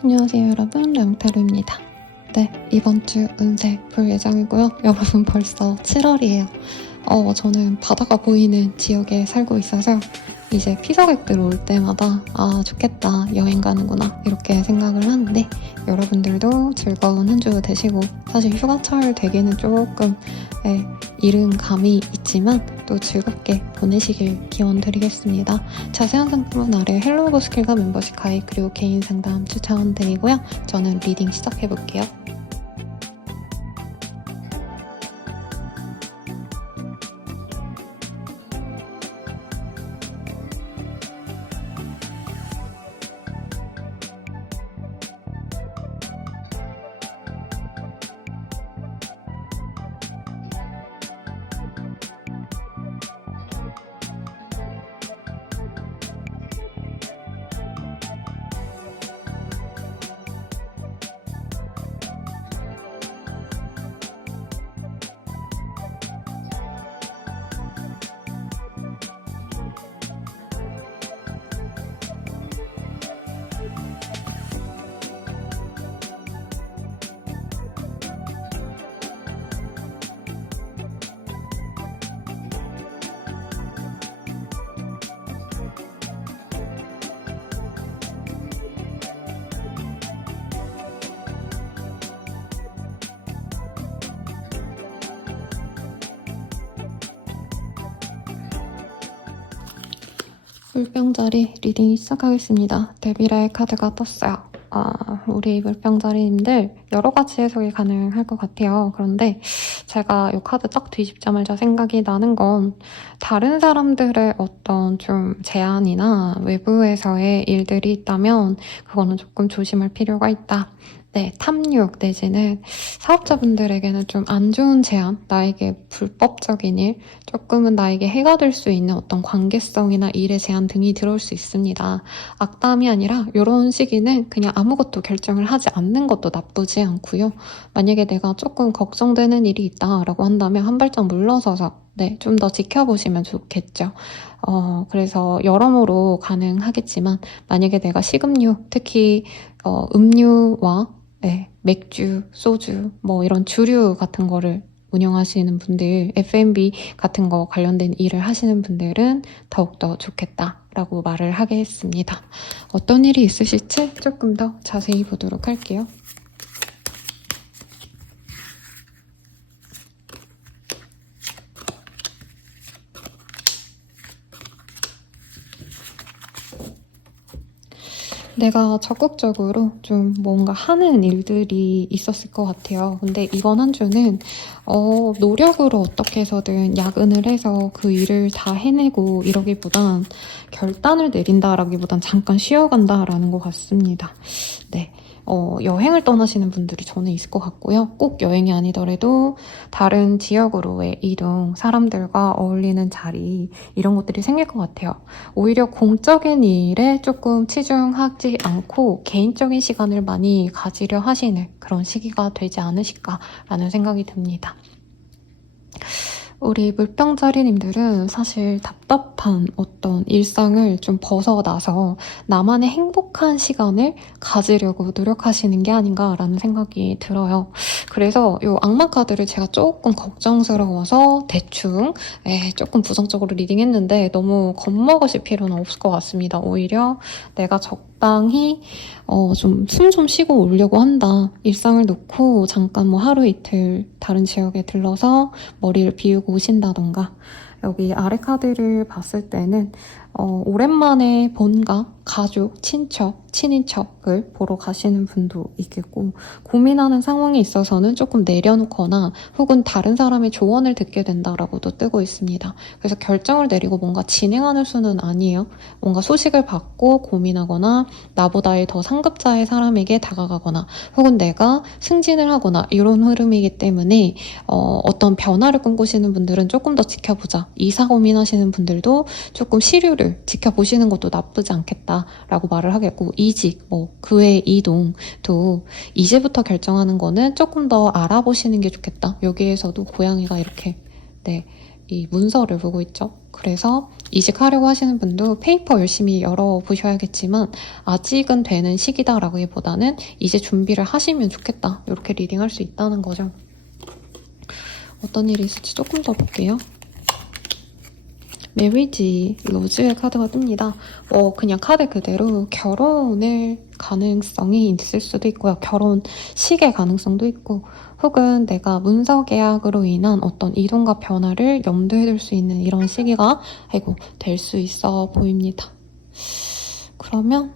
안녕하세요 여러분, 량타루입니다. 네, 이번 주 운세 볼 예정이고요. 여러분 벌써 7월이에요. 저는 바다가 보이는 지역에 살고 있어서 이제 피서객들 올 때마다 아 좋겠다, 여행 가는구나 이렇게 생각을 하는데, 여러분들도 즐거운 한 주 되시고, 사실 휴가철 되기는 조금 이른 감이 있지만 또 즐겁게 보내시길 기원드리겠습니다. 자세한 상품은 아래 헬로우버 스킬과 멤버십 가입 그리고 개인 상담 추천드리고요. 저는 리딩 시작해볼게요. 물병자리 리딩 시작하겠습니다. 데빌의 카드가 떴어요. 우리 물병자리님들 여러 가지 해석이 가능할 것 같아요. 그런데 제가 이 카드 딱 뒤집자마자 생각이 나는 건, 다른 사람들의 어떤 좀 제안이나 외부에서의 일들이 있다면 그거는 조금 조심할 필요가 있다. 네, 탐욕 내지는 사업자분들에게는 좀 안 좋은 제안, 나에게 불법적인 일, 조금은 나에게 해가 될 수 있는 어떤 관계성이나 일의 제한 등이 들어올 수 있습니다. 악담이 아니라 이런 시기는 그냥 아무것도 결정을 하지 않는 것도 나쁘지 않고요. 만약에 내가 조금 걱정되는 일이 있다라고 한다면 한 발짝 물러서서 좀 더 지켜보시면 좋겠죠. 그래서 여러모로 가능하겠지만, 만약에 내가 식음료, 특히 음료와 맥주, 소주, 뭐 이런 주류 같은 거를 운영하시는 분들, F&B 같은 거 관련된 일을 하시는 분들은 더욱더 좋겠다라고 말을 하겠습니다. 어떤 일이 있으실지 조금 더 자세히 보도록 할게요. 내가 적극적으로 좀 뭔가 하는 일들이 있었을 것 같아요. 근데 이번 한 주는 노력으로 어떻게 해서든 야근을 해서 그 일을 다 해내고 이러기보단, 결단을 내린다라기보단 잠깐 쉬어간다라는 것 같습니다. 네. 여행을 떠나시는 분들이 저는 있을 것 같고요. 꼭 여행이 아니더라도 다른 지역으로의 이동, 사람들과 어울리는 자리, 이런 것들이 생길 것 같아요. 오히려 공적인 일에 조금 치중하지 않고 개인적인 시간을 많이 가지려 하시는 그런 시기가 되지 않으실까라는 생각이 듭니다. 우리 물병자리님들은 사실 답답한 어떤 일상을 좀 벗어나서 나만의 행복한 시간을 가지려고 노력하시는 게 아닌가라는 생각이 들어요. 그래서 이 악마 카드를 제가 조금 걱정스러워서 대충 조금 부정적으로 리딩했는데, 너무 겁먹으실 필요는 없을 것 같습니다. 오히려 내가 적당히 좀 숨 좀 쉬고 오려고 한다, 일상을 놓고 잠깐 뭐 하루 이틀 다른 지역에 들러서 머리를 비우고 오신다던가, 여기 아래 카드를 봤을 때는 오랜만에 본가, 가족, 친척, 친인척을 보러 가시는 분도 있겠고, 고민하는 상황에 있어서는 조금 내려놓거나 혹은 다른 사람의 조언을 듣게 된다라고도 뜨고 있습니다. 그래서 결정을 내리고 뭔가 진행하는 수는 아니에요. 뭔가 소식을 받고 고민하거나 나보다의 더 상급자의 사람에게 다가가거나 혹은 내가 승진을 하거나 이런 흐름이기 때문에 어떤 변화를 꿈꾸시는 분들은 조금 더 지켜보자, 이사 고민하시는 분들도 조금 시류를 지켜보시는 것도 나쁘지 않겠다라고 말을 하겠고, 이직, 그 외의 이동도 이제부터 결정하는 거는 조금 더 알아보시는 게 좋겠다. 여기에서도 고양이가 이렇게 이 문서를 보고 있죠. 그래서 이직하려고 하시는 분도 페이퍼 열심히 열어보셔야겠지만 아직은 되는 시기다라기보다는 이제 준비를 하시면 좋겠다. 이렇게 리딩할 수 있다는 거죠. 어떤 일이 있을지 조금 더 볼게요. 메리지 로즈의 카드가 뜹니다. 그냥 카드 그대로 결혼을 가능성이 있을 수도 있고요. 결혼식의 가능성도 있고 혹은 내가 문서 계약으로 인한 어떤 이동과 변화를 염두에 둘 수 있는 이런 시기가 될 수 있어 보입니다. 그러면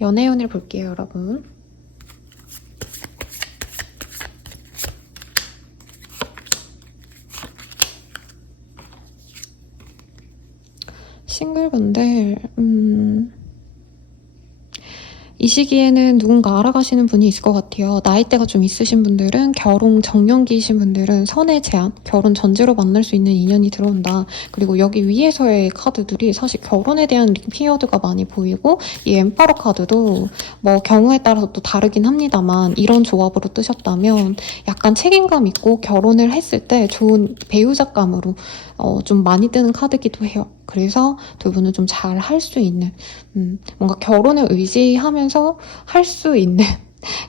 연애운을 볼게요, 여러분. 싱글분들, 이 시기에는 누군가 알아가시는 분이 있을 것 같아요. 나이대가 좀 있으신 분들은, 결혼 정년기이신 분들은 선의 제한, 결혼 전제로 만날 수 있는 인연이 들어온다. 그리고 여기 위에서의 카드들이 사실 결혼에 대한 피어드가 많이 보이고, 이 엠퍼러 카드도 뭐 경우에 따라서 또 다르긴 합니다만 이런 조합으로 뜨셨다면 약간 책임감 있고 결혼을 했을 때 좋은 배우자감으로 좀 많이 뜨는 카드기도 해요. 그래서 두 분은 좀 잘 할 수 있는, 뭔가 결혼을 의지하면서 할 수 있는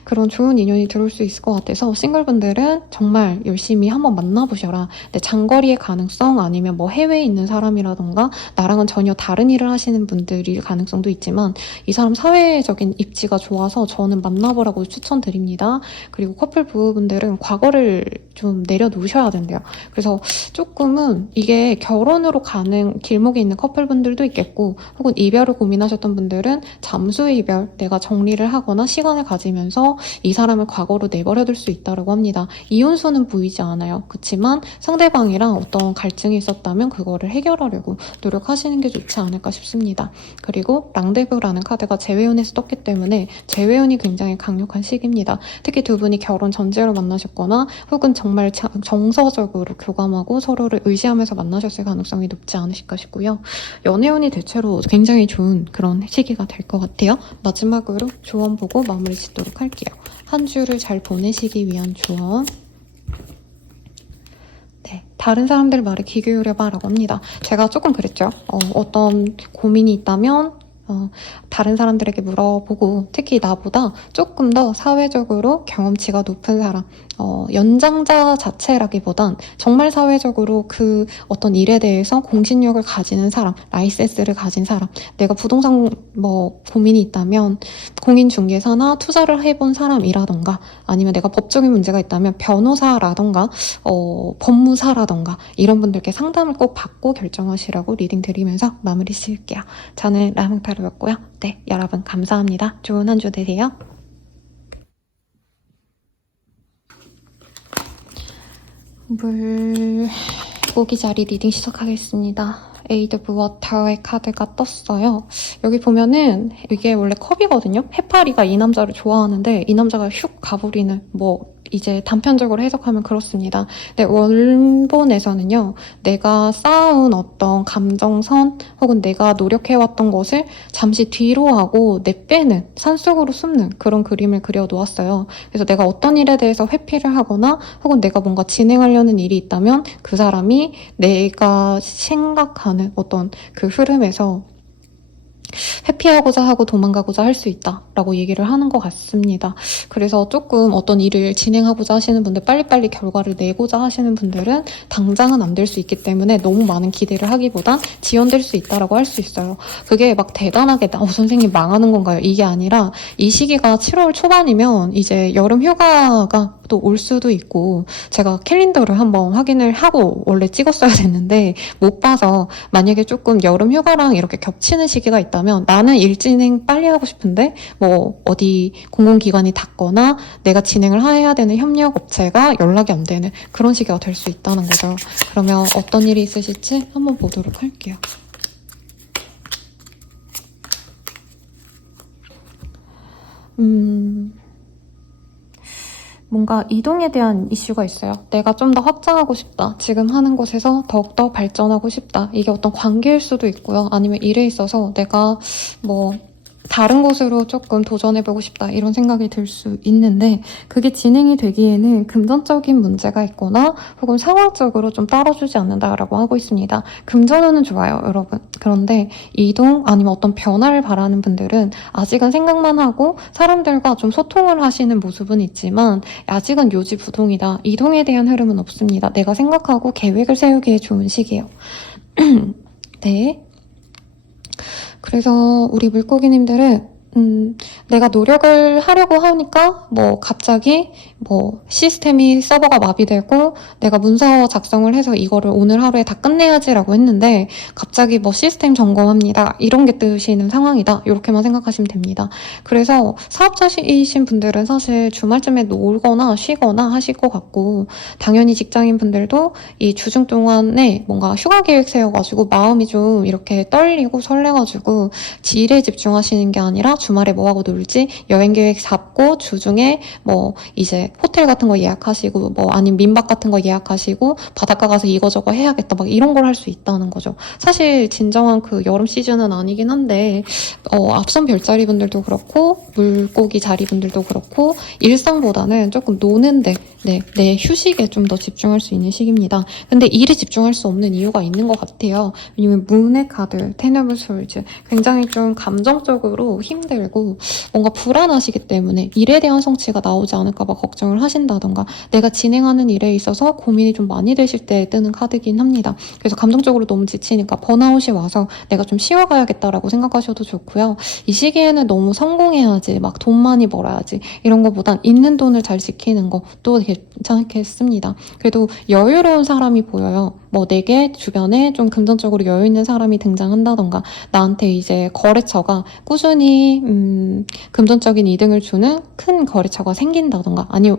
그런 좋은 인연이 들어올 수 있을 것 같아서 싱글분들은 정말 열심히 한번 만나보셔라. 근데 장거리의 가능성 아니면 뭐 해외에 있는 사람이라던가 나랑은 전혀 다른 일을 하시는 분들일 가능성도 있지만 이 사람 사회적인 입지가 좋아서 저는 만나보라고 추천드립니다. 그리고 커플 부부분들은 과거를 좀 내려놓으셔야 된대요. 그래서 조금은 이게 결혼으로 가는 길목에 있는 커플분들도 있겠고 혹은 이별을 고민하셨던 분들은 잠수 이별, 내가 정리를 하거나 시간을 가지면 이 사람을 과거로 내버려둘 수 있다고 합니다. 이혼수는 보이지 않아요. 그렇지만 상대방이랑 어떤 갈증이 있었다면 그거를 해결하려고 노력하시는 게 좋지 않을까 싶습니다. 그리고 랑데뷰라는 카드가 재회운에서 떴기 때문에 재회운이 굉장히 강력한 시기입니다. 특히 두 분이 결혼 전제로 만나셨거나 혹은 정말 정서적으로 교감하고 서로를 의지하면서 만나셨을 가능성이 높지 않으실까 싶고요. 연애운이 대체로 굉장히 좋은 그런 시기가 될 것 같아요. 마지막으로 조언 보고 마무리 짓도록 할게요. 한 주를 잘 보내시기 위한 조언. 네, 다른 사람들 말에 귀 기울여봐 라고 합니다. 제가 조금 그랬죠. 어떤 고민이 있다면 다른 사람들에게 물어보고 특히 나보다 조금 더 사회적으로 경험치가 높은 사람, 연장자 자체라기보단 정말 사회적으로 그 어떤 일에 대해서 공신력을 가지는 사람, 라이센스를 가진 사람, 내가 부동산 뭐 고민이 있다면 공인중개사나 투자를 해본 사람이라던가 아니면 내가 법적인 문제가 있다면 변호사라던가 법무사라던가 이런 분들께 상담을 꼭 받고 결정하시라고 리딩 드리면서 마무리 지을게요. 저는 라몽타로였고요. 네, 여러분 감사합니다. 좋은 한 주 되세요. 물고기 자리 리딩 시작하겠습니다. 에이드 오브 워터의 카드가 떴어요. 여기 보면은 이게 원래 컵이거든요. 해파리가 이 남자를 좋아하는데 이 남자가 슉 가버리는 이제 단편적으로 해석하면 그렇습니다. 근데 원본에서는요. 내가 쌓아온 어떤 감정선 혹은 내가 노력해왔던 것을 잠시 뒤로 하고 내빼는 산속으로 숨는 그런 그림을 그려놓았어요. 그래서 내가 어떤 일에 대해서 회피를 하거나 혹은 내가 뭔가 진행하려는 일이 있다면 그 사람이 내가 생각하는 어떤 그 흐름에서 회피하고자 하고 도망가고자 할 수 있다라고 얘기를 하는 것 같습니다. 그래서 조금 어떤 일을 진행하고자 하시는 분들, 빨리빨리 결과를 내고자 하시는 분들은 당장은 안 될 수 있기 때문에 너무 많은 기대를 하기보단 지연될 수 있다라고 할 수 있어요. 그게 막 대단하게 선생님 망하는 건가요? 이게 아니라 이 시기가 7월 초반이면 이제 여름 휴가가 또 올 수도 있고 제가 캘린더를 한번 확인을 하고 원래 찍었어야 됐는데 못 봐서 만약에 조금 여름 휴가랑 이렇게 겹치는 시기가 있다면 나는 일 진행 빨리 하고 싶은데 뭐 어디 공공기관이 닫거나 내가 진행을 해야 되는 협력 업체가 연락이 안 되는 그런 시기가 될 수 있다는 거죠. 그러면 어떤 일이 있으실지 한번 보도록 할게요. 뭔가 이동에 대한 이슈가 있어요. 내가 좀 더 확장하고 싶다. 지금 하는 곳에서 더욱더 발전하고 싶다. 이게 어떤 관계일 수도 있고요. 아니면 일에 있어서 내가 다른 곳으로 조금 도전해보고 싶다 이런 생각이 들 수 있는데 그게 진행이 되기에는 금전적인 문제가 있거나 혹은 상황적으로 좀 따라주지 않는다라고 하고 있습니다. 금전운은 좋아요, 여러분. 그런데 이동 아니면 어떤 변화를 바라는 분들은 아직은 생각만 하고 사람들과 좀 소통을 하시는 모습은 있지만 아직은 요지부동이다. 이동에 대한 흐름은 없습니다. 내가 생각하고 계획을 세우기에 좋은 시기예요. 네. 그래서 우리 물고기님들은 내가 노력을 하려고 하니까 뭐 갑자기 뭐 시스템이 서버가 마비되고 내가 문서 작성을 해서 이거를 오늘 하루에 다 끝내야지라고 했는데 갑자기 뭐 시스템 점검합니다. 이런 게 뜨시는 상황이다. 이렇게만 생각하시면 됩니다. 그래서 사업자이신 분들은 사실 주말쯤에 놀거나 쉬거나 하실 것 같고 당연히 직장인 분들도 이 주중 동안에 뭔가 휴가 계획 세워가지고 마음이 좀 이렇게 떨리고 설레가지고 일에 집중하시는 게 아니라 주말에 뭐 하고 놀지? 여행 계획 잡고 주중에 뭐 이제 호텔 같은 거 예약하시고 뭐 아니면 민박 같은 거 예약하시고 바닷가 가서 이거저거 해야겠다 막 이런 걸 할 수 있다는 거죠. 사실 진정한 그 여름 시즌은 아니긴 한데 앞선 별자리 분들도 그렇고 물고기 자리 분들도 그렇고 일상보다는 조금 노는데 내 휴식에 좀 더 집중할 수 있는 시기입니다. 근데 일에 집중할 수 없는 이유가 있는 것 같아요. 왜냐면 문의 카드, 텐 오브 솔즈 굉장히 좀 감정적으로 힘들고 뭔가 불안하시기 때문에 일에 대한 성취가 나오지 않을까 봐 걱정을 하신다던가 내가 진행하는 일에 있어서 고민이 좀 많이 되실 때 뜨는 카드긴 합니다. 그래서 감정적으로 너무 지치니까 번아웃이 와서 내가 좀 쉬어가야겠다라고 생각하셔도 좋고요. 이 시기에는 너무 성공해야지 막 돈 많이 벌어야지 이런 거보단 있는 돈을 잘 지키는 것도 괜찮겠습니다. 그래도 여유로운 사람이 보여요. 뭐 내게 주변에 좀 금전적으로 여유 있는 사람이 등장한다던가 나한테 이제 거래처가 꾸준히 금전적인 이득을 주는 큰 거래처가 생긴다던가 아니면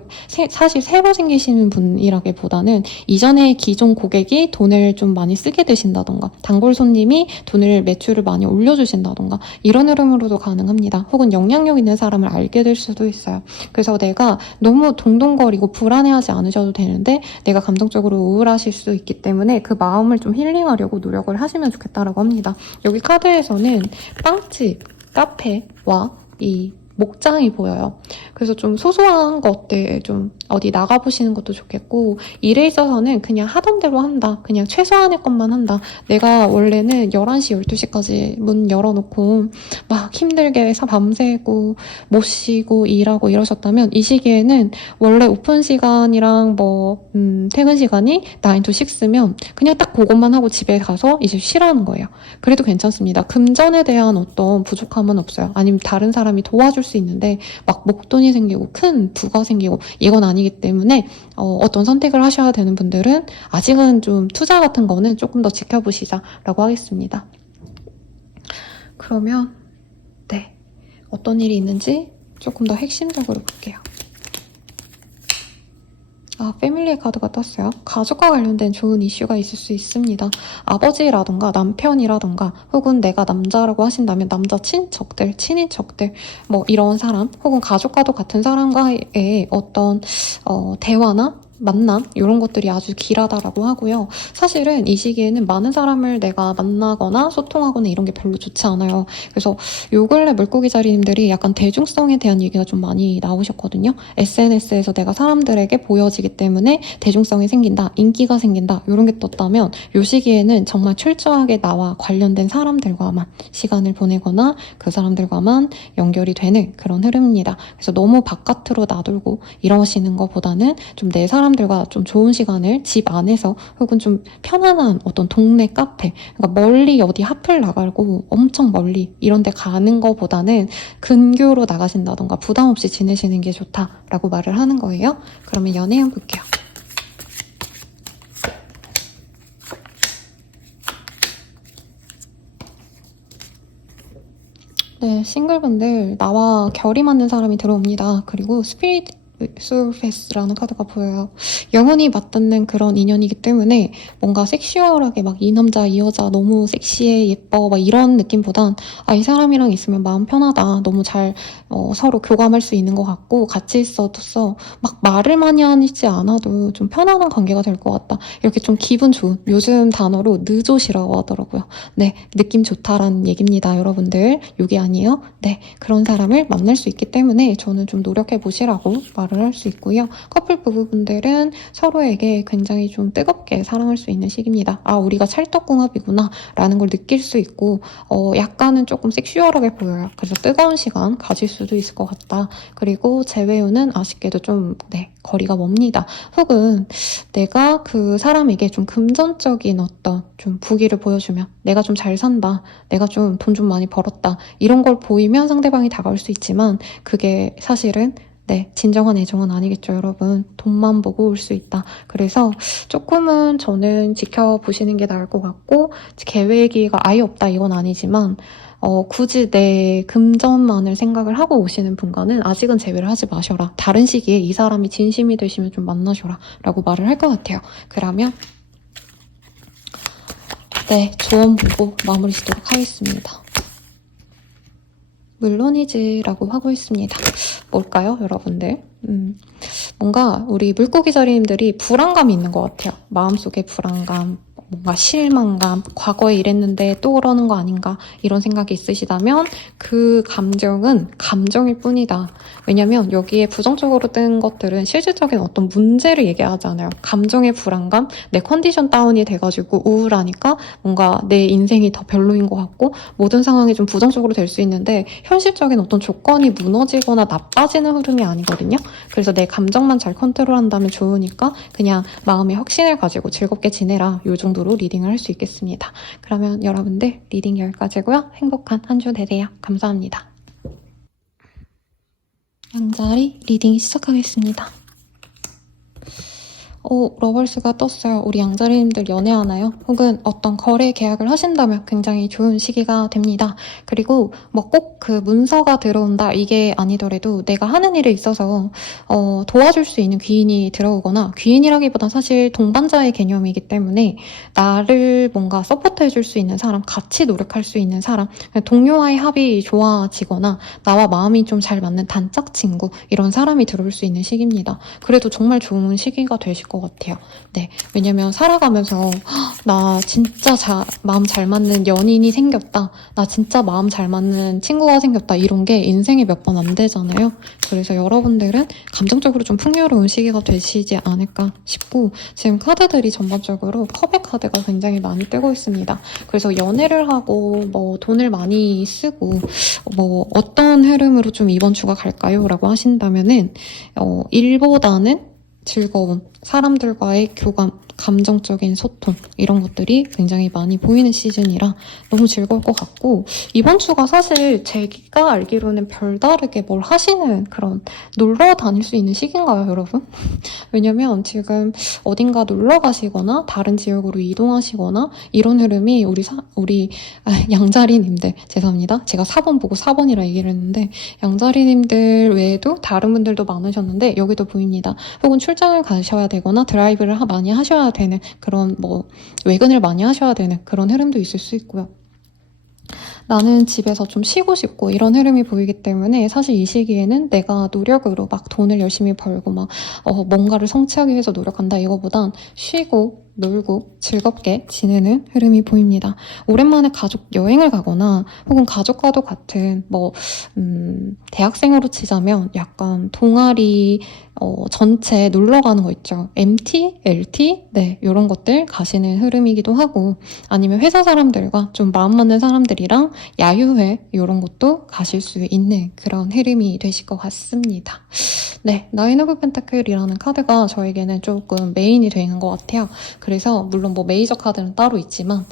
사실 새로 생기시는 분이라기보다는 이전에 기존 고객이 돈을 좀 많이 쓰게 되신다던가 단골 손님이 돈을 매출을 많이 올려주신다던가 이런 흐름으로도 가능합니다. 혹은 영향력 있는 사람을 알게 될 수도 있어요. 그래서 내가 너무 동동거리고 불안해하지 않으셔도 되는데 내가 감정적으로 우울하실 수 있기 때문에 그 마음을 좀 힐링하려고 노력을 하시면 좋겠다라고 합니다. 여기 카드에서는 빵집, 카페와 이 목장이 보여요. 그래서 좀 소소한 것들 좀 어디 나가보시는 것도 좋겠고 일에 있어서는 그냥 하던 대로 한다. 그냥 최소한의 것만 한다. 내가 원래는 11시, 12시까지 문 열어놓고 막 힘들게 밤새고 못 쉬고 일하고 이러셨다면 이 시기에는 원래 오픈 시간이랑 뭐 퇴근 시간이 9 to 6면 그냥 딱 그것만 하고 집에 가서 이제 쉬라는 거예요. 그래도 괜찮습니다. 금전에 대한 어떤 부족함은 없어요. 아니면 다른 사람이 도와줄 수 있는데 막 목돈이 생기고 큰 부가 생기고 이건 아니기 때문에 어떤 선택을 하셔야 되는 분들은 아직은 좀 투자 같은 거는 조금 더 지켜보시자라고 하겠습니다. 그러면 네, 어떤 일이 있는지 조금 더 핵심적으로 볼게요. 패밀리의 카드가 떴어요. 가족과 관련된 좋은 이슈가 있을 수 있습니다. 아버지라던가 남편이라던가 혹은 내가 남자라고 하신다면 남자 친척들, 친인척들 뭐 이런 사람 혹은 가족과도 같은 사람과의 어떤 대화나 만남 이런 것들이 아주 길하다라고 하고요. 사실은 이 시기에는 많은 사람을 내가 만나거나 소통하거나 이런 게 별로 좋지 않아요. 그래서 요 근래 물고기 자리님들이 약간 대중성에 대한 얘기가 좀 많이 나오셨거든요. SNS에서 내가 사람들에게 보여지기 때문에 대중성이 생긴다, 인기가 생긴다 이런 게 떴다면 요 시기에는 정말 철저하게 나와 관련된 사람들과만 시간을 보내거나 그 사람들과만 연결이 되는 그런 흐름입니다. 그래서 너무 바깥으로 나돌고 이러시는 것보다는 좀 내 사람들과 좀 좋은 시간을 집 안에서 혹은 좀 편안한 어떤 동네 카페 그러니까 멀리 어디 핫플 나가고 엄청 멀리 이런 데 가는 것보다는 근교로 나가신다던가 부담 없이 지내시는 게 좋다라고 말을 하는 거예요. 그러면 연애운 볼게요. 네, 싱글분들 나와 결이 맞는 사람이 들어옵니다. 그리고 스피릿 솔페스라는 카드가 보여요. 영혼이 맞닿는 그런 인연이기 때문에 뭔가 섹슈얼하게 막 이 남자 이 여자 너무 섹시해 예뻐 막 이런 느낌보단 이 사람이랑 있으면 마음 편하다. 너무 잘 서로 교감할 수 있는 것 같고 같이 있어서 막 말을 많이 하지 않아도 좀 편안한 관계가 될 것 같다. 이렇게 좀 기분 좋은 요즘 단어로 느좋이라고 하더라고요. 네, 느낌 좋다라는 얘기입니다, 여러분들. 욕이 아니에요. 네, 그런 사람을 만날 수 있기 때문에 저는 좀 노력해 보시라고 말을 할 수 있고요. 커플 부부분들은 서로에게 굉장히 좀 뜨겁게 사랑할 수 있는 시기입니다. 우리가 찰떡궁합이구나 라는 걸 느낄 수 있고 약간은 조금 섹슈얼하게 보여요. 그래서 뜨거운 시간 가질 수도 있을 것 같다. 그리고 재회우는 아쉽게도 좀 거리가 멉니다. 혹은 내가 그 사람에게 좀 금전적인 어떤 좀 부기를 보여주면 내가 좀 잘 산다. 내가 좀 돈 좀 많이 벌었다. 이런 걸 보이면 상대방이 다가올 수 있지만 그게 사실은 진정한 애정은 아니겠죠, 여러분. 돈만 보고 올 수 있다. 그래서 조금은 저는 지켜보시는 게 나을 것 같고 계획이가 아예 없다 이건 아니지만 굳이 내 금전만을 생각을 하고 오시는 분과는 아직은 재회를 하지 마셔라. 다른 시기에 이 사람이 진심이 되시면 좀 만나셔라 라고 말을 할 것 같아요. 그러면 조언 보고 마무리 짓도록 하겠습니다. 물론이지라고 하고 있습니다. 뭘까요, 여러분들? 뭔가 우리 물고기 자리님들이 불안감이 있는 것 같아요. 마음속에 불안감, 뭔가 실망감, 과거에 이랬는데 또 그러는 거 아닌가 이런 생각이 있으시다면 그 감정은 감정일 뿐이다. 왜냐면 여기에 부정적으로 뜬 것들은 실질적인 어떤 문제를 얘기하잖아요. 감정의 불안감, 내 컨디션 다운이 돼가지고 우울하니까 뭔가 내 인생이 더 별로인 것 같고 모든 상황이 좀 부정적으로 될 수 있는데 현실적인 어떤 조건이 무너지거나 나빠지는 흐름이 아니거든요. 그래서 내 감정만 잘 컨트롤한다면 좋으니까 그냥 마음의 확신을 가지고 즐겁게 지내라. 요 정도로 리딩을 할 수 있겠습니다. 그러면 여러분들 리딩 여기까지고요. 행복한 한 주 되세요. 감사합니다. 양자리 리딩 시작하겠습니다. 러벌스가 떴어요. 우리 양자리님들 연애하나요? 혹은 어떤 거래 계약을 하신다면 굉장히 좋은 시기가 됩니다. 그리고 뭐 꼭 그 문서가 들어온다 이게 아니더라도 내가 하는 일에 있어서 도와줄 수 있는 귀인이 들어오거나 귀인이라기보단 사실 동반자의 개념이기 때문에 나를 뭔가 서포트해줄 수 있는 사람, 같이 노력할 수 있는 사람, 동료와의 합이 좋아지거나 나와 마음이 좀 잘 맞는 단짝 친구 이런 사람이 들어올 수 있는 시기입니다. 그래도 정말 좋은 시기가 되실 것 같아요. 왜냐면 살아가면서 나 진짜 마음 잘 맞는 연인이 생겼다. 나 진짜 마음 잘 맞는 친구가 생겼다. 이런 게 인생에 몇 번 안 되잖아요. 그래서 여러분들은 감정적으로 좀 풍요로운 시기가 되시지 않을까 싶고 지금 카드들이 전반적으로 컵의 카드가 굉장히 많이 뜨고 있습니다. 그래서 연애를 하고 뭐 돈을 많이 쓰고 뭐 어떤 흐름으로 좀 이번 주가 갈까요? 라고 하신다면은 일보다는 즐거운 사람들과의 교감, 감정적인 소통 이런 것들이 굉장히 많이 보이는 시즌이라 너무 즐거울 것 같고 이번 주가 사실 제가 알기로는 별다르게 뭘 하시는 그런 놀러 다닐 수 있는 시기인가요, 여러분? 왜냐면 지금 어딘가 놀러 가시거나 다른 지역으로 이동하시거나 이런 흐름이 우리 양자리님들 죄송합니다. 제가 4번 보고 4번이라 얘기를 했는데 양자리님들 외에도 다른 분들도 많으셨는데 여기도 보입니다. 혹은 출장을 가셔야 되거나 드라이브를 많이 하셔야 되는 그런 외근을 많이 하셔야 되는 그런 흐름도 있을 수 있고요. 나는 집에서 좀 쉬고 싶고 이런 흐름이 보이기 때문에 사실 이 시기에는 내가 노력으로 막 돈을 열심히 벌고 막 뭔가를 성취하기 위해서 노력한다 이거보단 쉬고 놀고 즐겁게 지내는 흐름이 보입니다. 오랜만에 가족 여행을 가거나 혹은 가족과도 같은 대학생으로 치자면 약간 동아리 전체 놀러 가는 거 있죠. MT, LT, 이런 것들 가시는 흐름이기도 하고 아니면 회사 사람들과 좀 마음 맞는 사람들이랑 야유회 이런 것도 가실 수 있는 그런 흐름이 되실 것 같습니다. 나인 오브 펜타클이라는 카드가 저에게는 조금 메인이 되는 것 같아요. 그래서 물론 메이저 카드는 따로 있지만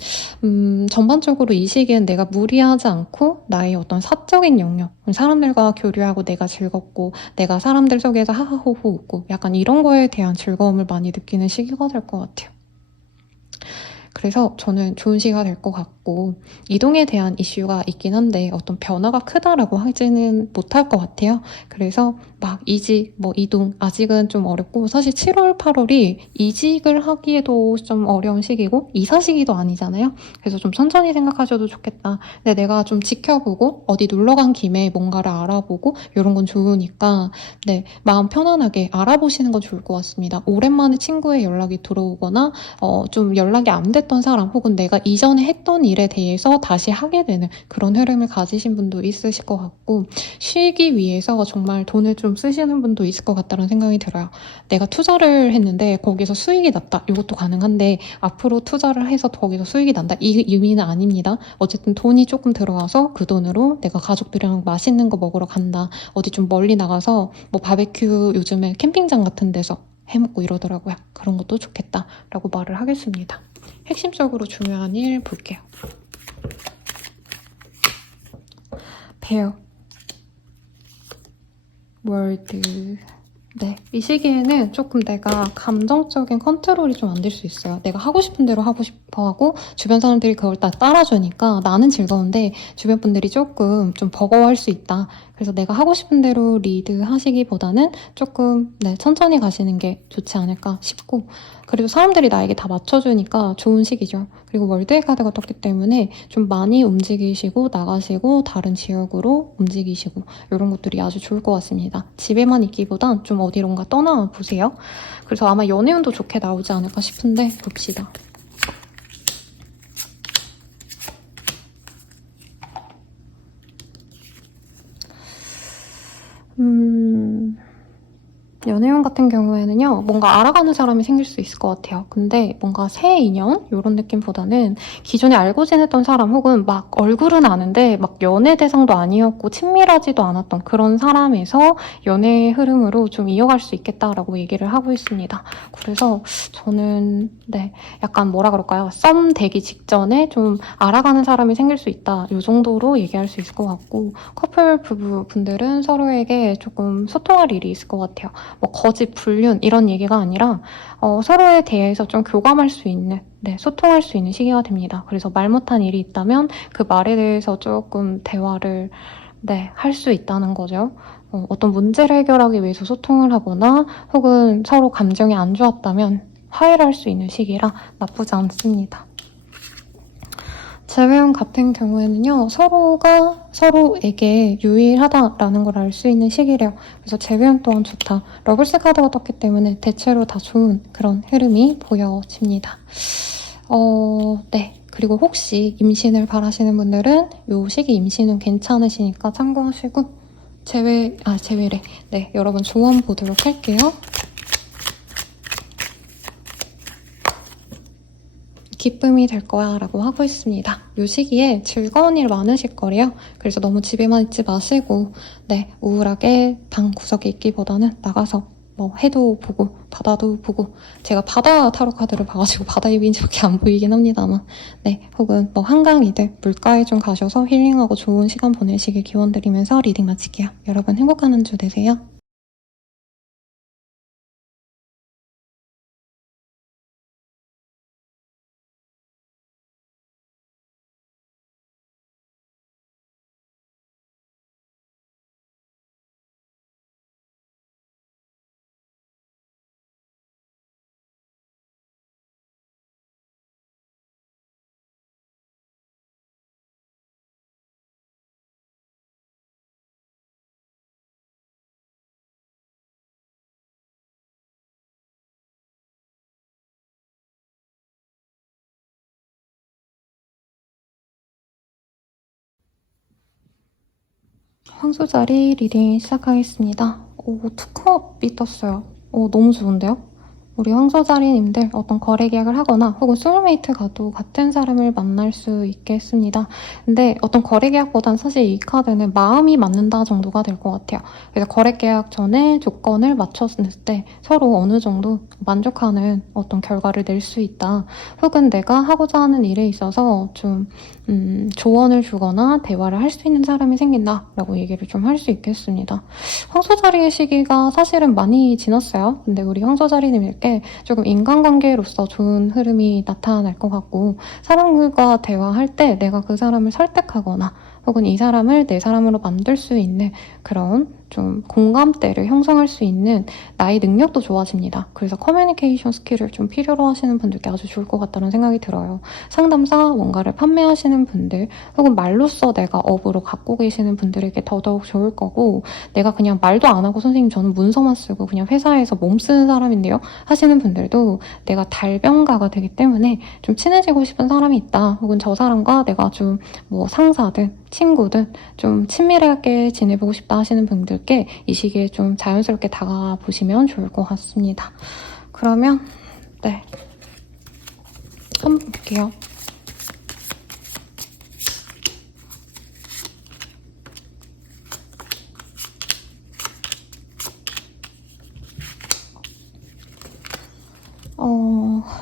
전반적으로 이 시기엔 내가 무리하지 않고 나의 어떤 사적인 영역, 사람들과 교류하고 내가 즐겁고 내가 사람들 속에서 하하호호 웃고 약간 이런 거에 대한 즐거움을 많이 느끼는 시기가 될 것 같아요. 그래서 저는 좋은 시기가 될 것 같고 같고 이동에 대한 이슈가 있긴 한데 어떤 변화가 크다라고 하지는 못할 것 같아요. 그래서 막 이직, 뭐 이동 아직은 좀 어렵고 사실 7월, 8월이 이직을 하기에도 좀 어려운 시기고 이사 시기도 아니잖아요. 그래서 좀 천천히 생각하셔도 좋겠다. 근데 내가 좀 지켜보고 어디 놀러 간 김에 뭔가를 알아보고 이런 건 좋으니까 네, 마음 편안하게 알아보시는 건 좋을 것 같습니다. 오랜만에 친구의 연락이 들어오거나 좀 연락이 안 됐던 사람 혹은 내가 이전에 했던 일에 대해서 다시 하게 되는 그런 흐름을 가지신 분도 있으실 것 같고 쉬기 위해서 정말 돈을 좀 쓰시는 분도 있을 것 같다는 생각이 들어요. 내가 투자를 했는데 거기서 수익이 났다. 이것도 가능한데 앞으로 투자를 해서 거기서 수익이 난다. 이 의미는 아닙니다. 어쨌든 돈이 조금 들어와서 그 돈으로 내가 가족들이랑 맛있는 거 먹으러 간다. 어디 좀 멀리 나가서 뭐 바베큐 요즘에 캠핑장 같은 데서 해먹고 이러더라고요. 그런 것도 좋겠다라고 말을 하겠습니다. 핵심적으로 중요한 일 볼게요. 베어 월드 네, 이 시기에는 조금 내가 감정적인 컨트롤이 좀 안 될 수 있어요. 내가 하고 싶은 대로 하고 싶어 하고 주변 사람들이 그걸 다 따라주니까 나는 즐거운데 주변 분들이 조금 좀 버거워할 수 있다. 그래서 내가 하고 싶은 대로 리드 하시기보다는 조금 네, 천천히 가시는 게 좋지 않을까 싶고 그리고 사람들이 나에게 다 맞춰주니까 좋은 시기죠. 그리고 월드의 카드가 떴기 때문에 좀 많이 움직이시고 나가시고 다른 지역으로 움직이시고 이런 것들이 아주 좋을 것 같습니다. 집에만 있기보단 좀 어디론가 떠나 보세요. 그래서 아마 연애운도 좋게 나오지 않을까 싶은데 봅시다. 연애운 같은 경우에는요, 뭔가 알아가는 사람이 생길 수 있을 것 같아요. 근데 뭔가 새 인연? 이런 느낌보다는 기존에 알고 지냈던 사람 혹은 막 얼굴은 아는데 막 연애 대상도 아니었고 친밀하지도 않았던 그런 사람에서 연애 흐름으로 좀 이어갈 수 있겠다라고 얘기를 하고 있습니다. 그래서 저는, 네, 약간 뭐라 그럴까요? 썸 되기 직전에 좀 알아가는 사람이 생길 수 있다. 이 정도로 얘기할 수 있을 것 같고, 커플 부부 분들은 서로에게 조금 소통할 일이 있을 것 같아요. 뭐 거짓, 불륜 이런 얘기가 아니라 서로에 대해서 좀 교감할 수 있는 네, 소통할 수 있는 시기가 됩니다. 그래서 말 못한 일이 있다면 그 말에 대해서 조금 대화를 네, 할 수 있다는 거죠. 어떤 문제를 해결하기 위해서 소통을 하거나 혹은 서로 감정이 안 좋았다면 화해를 할 수 있는 시기라 나쁘지 않습니다. 재회원 같은 경우에는요, 서로가 서로에게 유일하다라는 걸 알 수 있는 시기래요. 그래서 재회원 또한 좋다. 러블스 카드가 떴기 때문에 대체로 다 좋은 그런 흐름이 보여집니다. 네. 그리고 혹시 임신을 바라시는 분들은 이 시기 임신은 괜찮으시니까 참고하시고, 재회래. 네, 여러분 조언 보도록 할게요. 기쁨이 될 거야 라고 하고 있습니다. 이 시기에 즐거운 일 많으실 거래요. 그래서 너무 집에만 있지 마시고 네, 우울하게 방 구석에 있기보다는 나가서 뭐 해도 보고 바다도 보고 제가 바다 타로 카드를 봐가지고 바다 이미지밖에 안 보이긴 합니다만 네, 혹은 뭐 한강이든 물가에 좀 가셔서 힐링하고 좋은 시간 보내시길 기원드리면서 리딩 마칠게요. 여러분 행복한 한 주 되세요. 황소자리 리딩 시작하겠습니다. 오, 투컵이 떴어요. 오, 너무 좋은데요? 우리 황소자리님들 어떤 거래 계약을 하거나 혹은 소울메이트가도 같은 사람을 만날 수 있겠습니다. 근데 어떤 거래 계약보단 사실 이 카드는 마음이 맞는다 정도가 될 것 같아요. 그래서 거래 계약 전에 조건을 맞췄을 때 서로 어느 정도 만족하는 어떤 결과를 낼 수 있다. 혹은 내가 하고자 하는 일에 있어서 좀 조언을 주거나 대화를 할 수 있는 사람이 생긴다라고 얘기를 좀 할 수 있겠습니다. 황소자리의 시기가 사실은 많이 지났어요. 근데 우리 황소자리님 분들께 조금 인간관계로서 좋은 흐름이 나타날 것 같고, 사람과 대화할 때 내가 그 사람을 설득하거나 혹은 이 사람을 내 사람으로 만들 수 있는 그런 좀 공감대를 형성할 수 있는 나의 능력도 좋아집니다. 그래서 커뮤니케이션 스킬을 좀 필요로 하시는 분들께 아주 좋을 것 같다는 생각이 들어요. 상담사, 뭔가를 판매하시는 분들, 혹은 말로써 내가 업으로 갖고 계시는 분들에게 더더욱 좋을 거고, 내가 그냥 말도 안 하고 선생님 저는 문서만 쓰고 그냥 회사에서 몸 쓰는 사람인데요 하시는 분들도 내가 달변가가 되기 때문에 좀 친해지고 싶은 사람이 있다, 혹은 저 사람과 내가 좀 뭐 상사든 친구든 좀 친밀하게 지내보고 싶다 하시는 분들께 이 시기에 좀 자연스럽게 다가가 보시면 좋을 것 같습니다. 그러면 네, 한번 볼게요.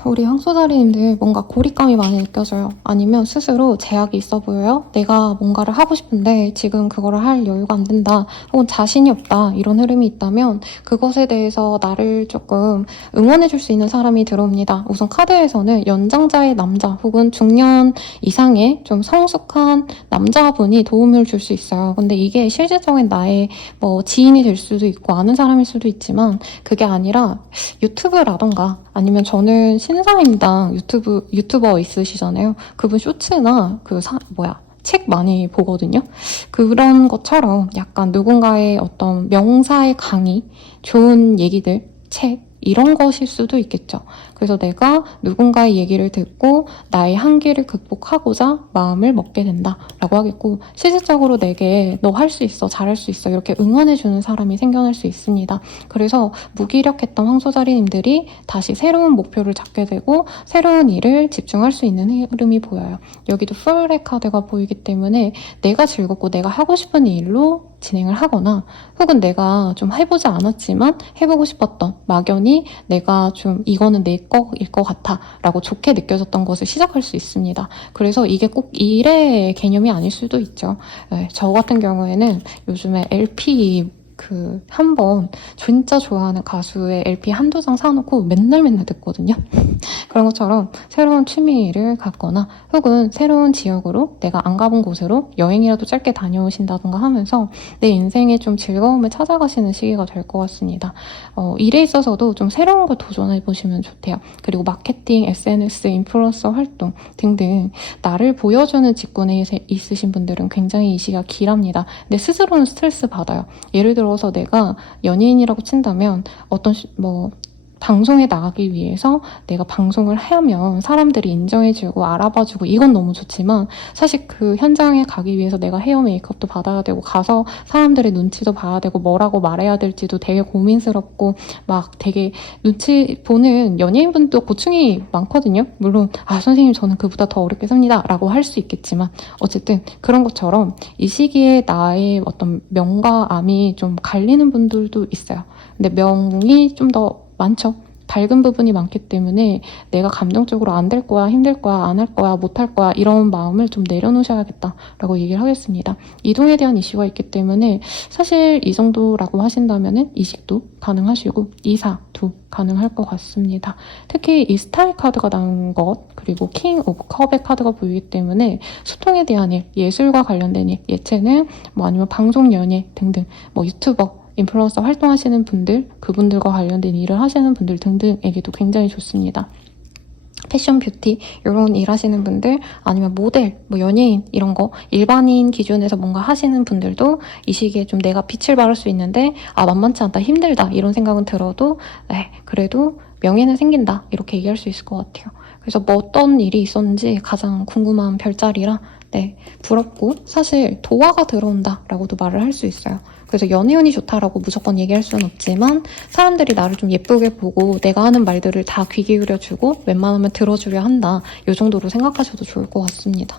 우리 황소자리님들 뭔가 고립감이 많이 느껴져요. 아니면 스스로 제약이 있어 보여요. 내가 뭔가를 하고 싶은데 지금 그거를 할 여유가 안 된다, 혹은 자신이 없다, 이런 흐름이 있다면 그것에 대해서 나를 조금 응원해줄 수 있는 사람이 들어옵니다. 우선 카드에서는 연장자의 남자 혹은 중년 이상의 좀 성숙한 남자분이 도움을 줄 수 있어요. 근데 이게 실질적인 나의 뭐 지인이 될 수도 있고 아는 사람일 수도 있지만, 그게 아니라 유튜브라던가, 아니면 저는 신사임당 유튜버 있으시잖아요. 그분 쇼츠나 책 많이 보거든요. 그런 것처럼 약간 누군가의 어떤 명사의 강의, 좋은 얘기들, 책, 이런 것일 수도 있겠죠. 그래서 내가 누군가의 얘기를 듣고 나의 한계를 극복하고자 마음을 먹게 된다라고 하겠고, 실질적으로 내게 너 할 수 있어, 잘할 수 있어, 이렇게 응원해주는 사람이 생겨날 수 있습니다. 그래서 무기력했던 황소자리님들이 다시 새로운 목표를 잡게 되고 새로운 일을 집중할 수 있는 흐름이 보여요. 여기도 풀의 카드가 보이기 때문에 내가 즐겁고 내가 하고 싶은 일로 진행을 하거나, 혹은 내가 좀 해보지 않았지만 해보고 싶었던, 막연히 내가 좀 이거는 내 거일 것 같아 라고 좋게 느껴졌던 것을 시작할 수 있습니다. 그래서 이게 꼭 일의 개념이 아닐 수도 있죠. 네, 저 같은 경우에는 요즘에 LP 한번 진짜 좋아하는 가수의 LP 한두 장 사놓고 맨날 듣거든요. 그런 것처럼 새로운 취미를 갖거나, 혹은 새로운 지역으로, 내가 안 가본 곳으로 여행이라도 짧게 다녀오신다던가 하면서 내 인생에 좀 즐거움을 찾아가시는 시기가 될 것 같습니다. 일에 있어서도 좀 새로운 걸 도전해보시면 좋대요. 그리고 마케팅, SNS, 인플루언서 활동 등등 나를 보여주는 직군에 있으신 분들은 굉장히 이 시기가 길합니다. 근데 스스로는 스트레스 받아요. 예를 들어서 내가 연예인이라고 친다면 어떤 방송에 나가기 위해서 내가 방송을 하면 사람들이 인정해주고 알아봐주고 이건 너무 좋지만, 사실 그 현장에 가기 위해서 내가 헤어 메이크업도 받아야 되고 가서 사람들의 눈치도 봐야 되고 뭐라고 말해야 될지도 되게 고민스럽고 막 되게 눈치 보는 연예인분도 고충이 많거든요. 물론 선생님 저는 그보다 더 어렵게 삽니다 라고 할 수 있겠지만, 어쨌든 그런 것처럼 이 시기에 나의 어떤 명과 암이 좀 갈리는 분들도 있어요. 근데 명이 좀 더 많죠. 밝은 부분이 많기 때문에 내가 감정적으로 안 될 거야, 힘들 거야, 안 할 거야, 못 할 거야, 이런 마음을 좀 내려놓으셔야겠다라고 얘기를 하겠습니다. 이동에 대한 이슈가 있기 때문에 사실 이 정도라고 하신다면은 이직도 가능하시고 이사도 가능할 것 같습니다. 특히 이 스타일 카드가 나온 것, 그리고 킹 오브 컵의 카드가 보이기 때문에 소통에 대한 일, 예술과 관련된 일, 예체능, 아니면 방송 연예 등등, 유튜버, 인플루언서 활동하시는 분들, 그분들과 관련된 일을 하시는 분들 등등에게도 굉장히 좋습니다. 패션, 뷰티 이런 일 하시는 분들, 아니면 모델, 연예인 이런 거 일반인 기준에서 뭔가 하시는 분들도 이 시기에 좀 내가 빛을 발할 수 있는데 만만치 않다, 힘들다 이런 생각은 들어도 그래도 명예는 생긴다 이렇게 얘기할 수 있을 것 같아요. 그래서 어떤 일이 있었는지 가장 궁금한 별자리라 부럽고, 사실 도화가 들어온다라고도 말을 할 수 있어요. 그래서 연애운이 좋다라고 무조건 얘기할 수는 없지만 사람들이 나를 좀 예쁘게 보고 내가 하는 말들을 다 귀 기울여주고 웬만하면 들어주려 한다, 이 정도로 생각하셔도 좋을 것 같습니다.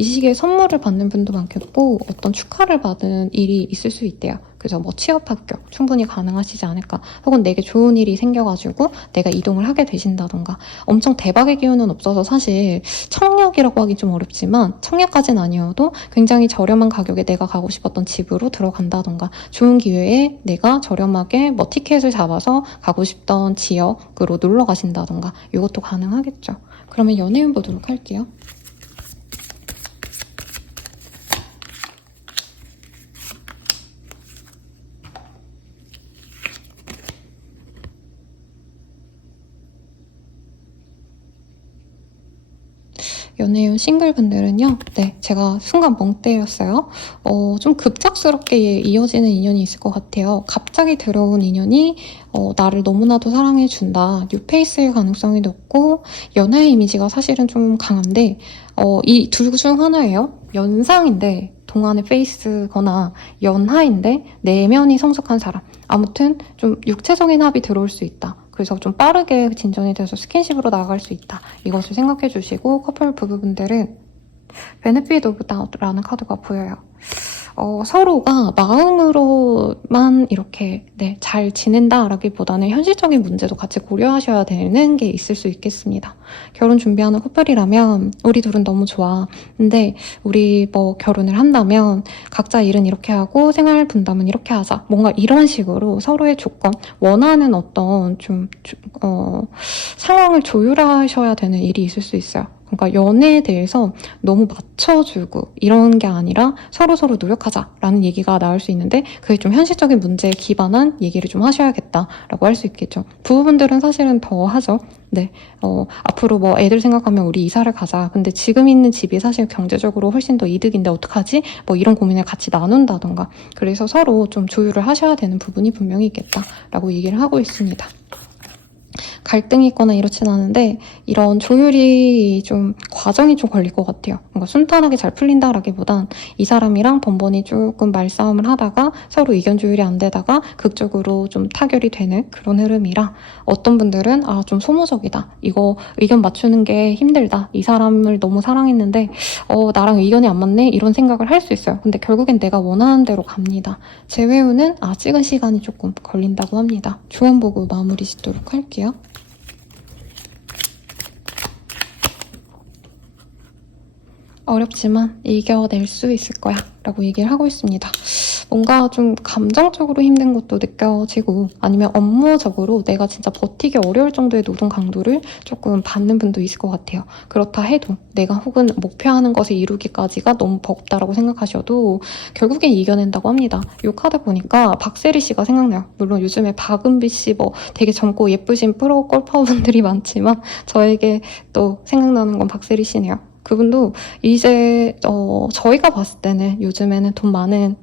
이 시기에 선물을 받는 분도 많겠고 어떤 축하를 받은 일이 있을 수 있대요. 그래서 뭐 취업 합격 충분히 가능하시지 않을까, 혹은 내게 좋은 일이 생겨가지고 내가 이동을 하게 되신다던가. 엄청 대박의 기운은 없어서 사실 청약이라고 하기 좀 어렵지만, 청약까지는 아니어도 굉장히 저렴한 가격에 내가 가고 싶었던 집으로 들어간다던가, 좋은 기회에 내가 저렴하게 뭐 티켓을 잡아서 가고 싶던 지역으로 놀러 가신다던가, 이것도 가능하겠죠. 그러면 연애운 보도록 할게요. 연애운 싱글분들은요, 네, 제가 순간 멍 때렸어요. 좀 급작스럽게 이어지는 인연이 있을 것 같아요. 갑자기 들어온 인연이 나를 너무나도 사랑해준다, 뉴페이스일 가능성이 높고, 연하의 이미지가 사실은 좀 강한데, 이 둘 중 하나예요. 연상인데 동안의 페이스거나 연하인데 내면이 성숙한 사람. 아무튼 좀 육체적인 합이 들어올 수 있다. 그래서 좀 빠르게 진전이 돼서 스킨십으로 나아갈 수 있다. 이것을 생각해 주시고, 커플 부부분들은 베네핏 오브 다우트라는 카드가 보여요. 서로가 마음으로만 이렇게 잘 지낸다라기보다는 현실적인 문제도 같이 고려하셔야 되는 게 있을 수 있겠습니다. 결혼 준비하는 커플이라면 우리 둘은 너무 좋아. 근데 우리 뭐 결혼을 한다면 각자 일은 이렇게 하고 생활 분담은 이렇게 하자. 뭔가 이런 식으로 서로의 조건, 원하는 어떤 상황을 조율하셔야 되는 일이 있을 수 있어요. 그러니까 연애에 대해서 너무 맞춰주고 이런 게 아니라 서로서로 노력하자라는 얘기가 나올 수 있는데, 그게 좀 현실적인 문제에 기반한 얘기를 좀 하셔야겠다라고 할 수 있겠죠. 부부분들은 사실은 더 하죠. 네, 앞으로 뭐 애들 생각하면 우리 이사를 가자. 근데 지금 있는 집이 사실 경제적으로 훨씬 더 이득인데 어떡하지? 뭐 이런 고민을 같이 나눈다던가. 그래서 서로 좀 조율을 하셔야 되는 부분이 분명히 있겠다라고 얘기를 하고 있습니다. 갈등이 있거나 이렇진 않은데, 이런 조율이 좀 과정이 좀 걸릴 것 같아요. 뭔가 순탄하게 잘 풀린다라기보단 이 사람이랑 번번이 조금 말싸움을 하다가 서로 의견 조율이 안 되다가 극적으로 좀 타결이 되는 그런 흐름이라, 어떤 분들은 좀 소모적이다, 이거 의견 맞추는 게 힘들다, 이 사람을 너무 사랑했는데 나랑 의견이 안 맞네, 이런 생각을 할 수 있어요. 근데 결국엔 내가 원하는 대로 갑니다. 재회우는 아직은 시간이 조금 걸린다고 합니다. 조언 보고 마무리 짓도록 할게요. 어렵지만 이겨낼 수 있을 거야 라고 얘기를 하고 있습니다. 뭔가 좀 감정적으로 힘든 것도 느껴지고, 아니면 업무적으로 내가 진짜 버티기 어려울 정도의 노동 강도를 조금 받는 분도 있을 것 같아요. 그렇다 해도 내가 혹은 목표하는 것을 이루기까지가 너무 버겁다라고 생각하셔도 결국엔 이겨낸다고 합니다. 이 카드 보니까 박세리 씨가 생각나요. 물론 요즘에 박은비 씨 뭐 되게 젊고 예쁘신 프로 골퍼분들이 많지만 저에게 또 생각나는 건 박세리 씨네요. 그분도 이제 저희가 봤을 때는 요즘에는 돈 많은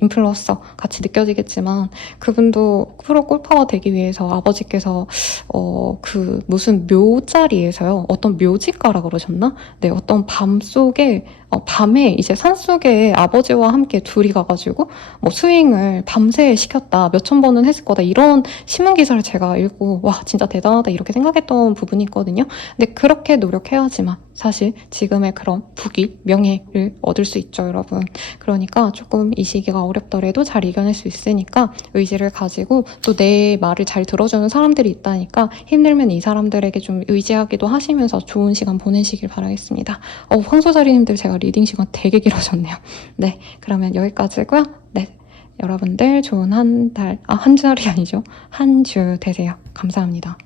인플루언서 같이 느껴지겠지만, 그분도 프로 골퍼가 되기 위해서 아버지께서 그 무슨 묘자리에서요, 어떤 묘지가라 그러셨나? 네, 어떤 밤 속에 밤에 이제 산속에 아버지와 함께 둘이 가가지고 뭐 스윙을 밤새 시켰다, 몇천 번은 했을 거다, 이런 신문 기사를 제가 읽고 와 진짜 대단하다 이렇게 생각했던 부분이 있거든요. 근데 그렇게 노력해야지만 사실 지금의 그런 부귀 명예를 얻을 수 있죠, 여러분. 그러니까 조금 이 시기가 어렵더라도 잘 이겨낼 수 있으니까 의지를 가지고, 또 내 말을 잘 들어주는 사람들이 있다니까 힘들면 이 사람들에게 좀 의지하기도 하시면서 좋은 시간 보내시길 바라겠습니다. 황소자리님들 제가 리딩 시간 되게 길어졌네요. 네, 그러면 여기까지고요. 네, 여러분들 좋은 한 달이 아니죠. 한 주 되세요. 감사합니다.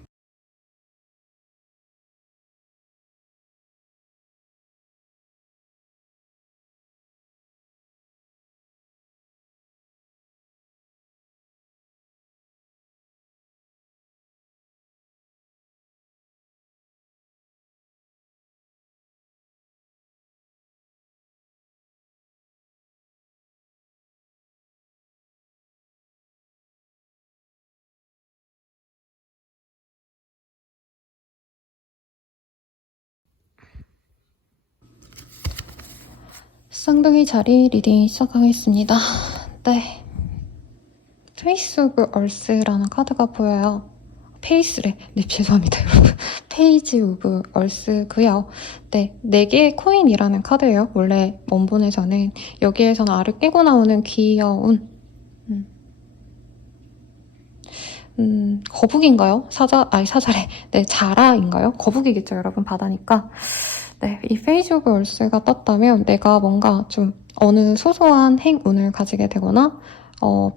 쌍둥이 자리 리딩 시작하겠습니다. 네, 페이스 오브 얼스라는 카드가 보여요. 페이스래. 네, 죄송합니다, 여러분. 페이지 오브 얼스고요. 네, 4개의 코인이라는 카드예요. 원래 원본에서는. 여기에서는 알을 깨고 나오는 귀여운 거북인가요? 사자래. 네, 자라인가요? 거북이겠죠, 여러분. 바다니까. 네, 이 페이지 오브 얼스가 떴다면 내가 뭔가 좀 어느 소소한 행운을 가지게 되거나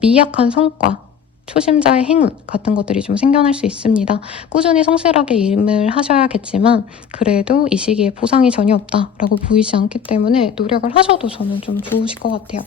미약한 성과, 초심자의 행운 같은 것들이 좀 생겨날 수 있습니다. 꾸준히 성실하게 일을 하셔야겠지만 그래도 이 시기에 보상이 전혀 없다라고 보이지 않기 때문에 노력을 하셔도 저는 좀 좋으실 것 같아요.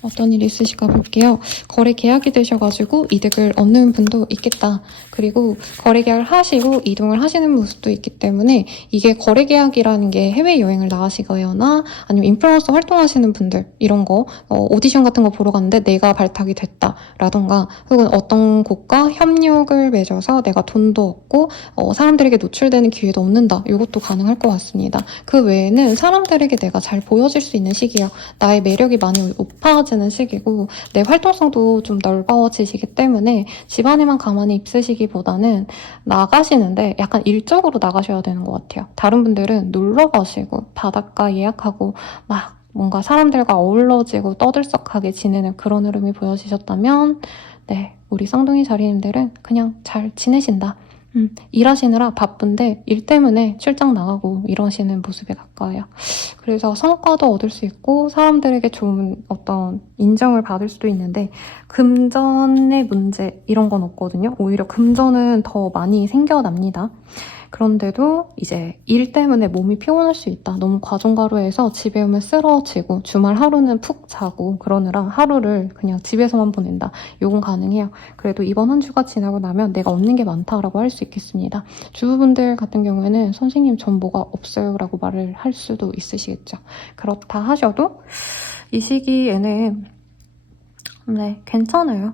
어떤 일이 있으실까 볼게요. 거래 계약이 되셔가지고 이득을 얻는 분도 있겠다. 그리고 거래 계약을 하시고 이동을 하시는 모습도 있기 때문에 이게 거래 계약이라는 게 해외여행을 나가시거나 아니면 인플루언서 활동하시는 분들 이런 거 오디션 같은 거 보러 갔는데 내가 발탁이 됐다라던가 혹은 어떤 곳과 협력을 맺어서 내가 돈도 얻고 사람들에게 노출되는 기회도 얻는다. 이것도 가능할 것 같습니다. 그 외에는 사람들에게 내가 잘 보여질 수 있는 시기예요. 나의 매력이 많이 높아지는 시기고 내 활동성도 좀 넓어지시기 때문에 집안에만 가만히 있으시기보다는 나가시는데 약간 일적으로 나가셔야 되는 것 같아요. 다른 분들은 놀러 가시고 바닷가 예약하고 막 뭔가 사람들과 어우러지고 떠들썩하게 지내는 그런 흐름이 보여지셨다면 네, 우리 쌍둥이 자리님들은 그냥 잘 지내신다. 일하시느라 바쁜데 일 때문에 출장 나가고 이러시는 모습에 가까워요. 그래서 성과도 얻을 수 있고 사람들에게 좋은 어떤 인정을 받을 수도 있는데 금전의 문제 이런 건 없거든요. 오히려 금전은 더 많이 생겨납니다. 그런데도 이제 일 때문에 몸이 피곤할 수 있다. 너무 과중과로해서 집에 오면 쓰러지고 주말 하루는 푹 자고 그러느라 하루를 그냥 집에서만 보낸다. 요건 가능해요. 그래도 이번 한 주가 지나고 나면 내가 얻는 게 많다라고 할 수 있겠습니다. 주부분들 같은 경우에는 선생님 전 뭐가 없어요 라고 말을 할 수도 있으시겠죠. 그렇다 하셔도 이 시기에는 네, 괜찮아요.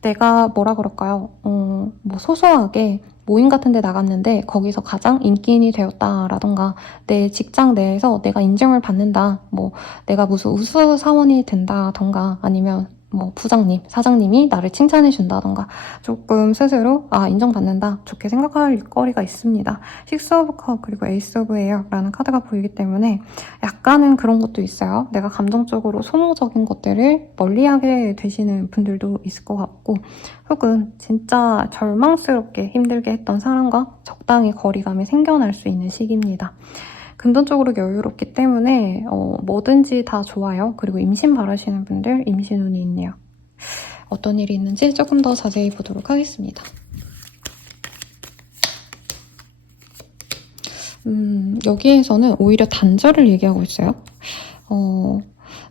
내가 뭐라 그럴까요? 뭐 소소하게 모임 같은 데 나갔는데 거기서 가장 인기인이 되었다라던가 내 직장 내에서 내가 인정을 받는다. 뭐 내가 무슨 우수 사원이 된다던가 아니면 뭐 부장님, 사장님이 나를 칭찬해 준다던가 조금 스스로 인정받는다 좋게 생각할 거리가 있습니다. 식스 오브 컵 그리고 에이스 오브 에어라는 카드가 보이기 때문에 약간은 그런 것도 있어요. 내가 감정적으로 소모적인 것들을 멀리하게 되시는 분들도 있을 것 같고 혹은 진짜 절망스럽게 힘들게 했던 사람과 적당히 거리감이 생겨날 수 있는 시기입니다. 금전적으로 여유롭기 때문에 뭐든지 다 좋아요. 그리고 임신 바라시는 분들 임신 운이 있네요. 어떤 일이 있는지 조금 더 자세히 보도록 하겠습니다. 여기에서는 오히려 단절을 얘기하고 있어요.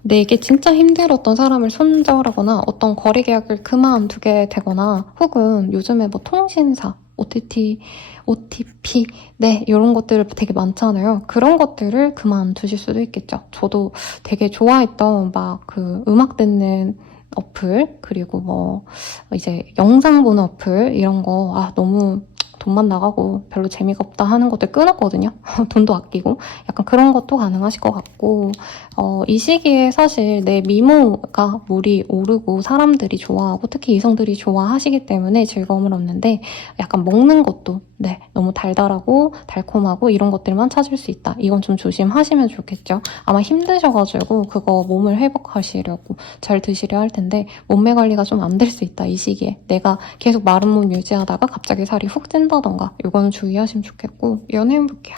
내게 진짜 힘들었던 사람을 손절하거나 어떤 거래 계약을 그만두게 되거나 혹은 요즘에 뭐 통신사, OTP, 네, 이런 것들 되게 많잖아요. 그런 것들을 그만두실 수도 있겠죠. 저도 되게 좋아했던 막 그 음악 듣는 어플, 그리고 뭐 이제 영상 보는 어플, 이런 거, 너무 돈만 나가고 별로 재미가 없다 하는 것들 끊었거든요. 돈도 아끼고. 약간 그런 것도 가능하실 것 같고, 이 시기에 사실 내 미모가 물이 오르고 사람들이 좋아하고 특히 이성들이 좋아하시기 때문에 즐거움을 얻는데 약간 먹는 것도 네, 너무 달달하고 달콤하고 이런 것들만 찾을 수 있다. 이건 좀 조심하시면 좋겠죠. 아마 힘드셔가지고 그거 몸을 회복하시려고 잘 드시려 할 텐데 몸매 관리가 좀 안 될 수 있다. 이 시기에 내가 계속 마른 몸 유지하다가 갑자기 살이 훅 찐다던가 이거는 주의하시면 좋겠고 연애운 볼게요.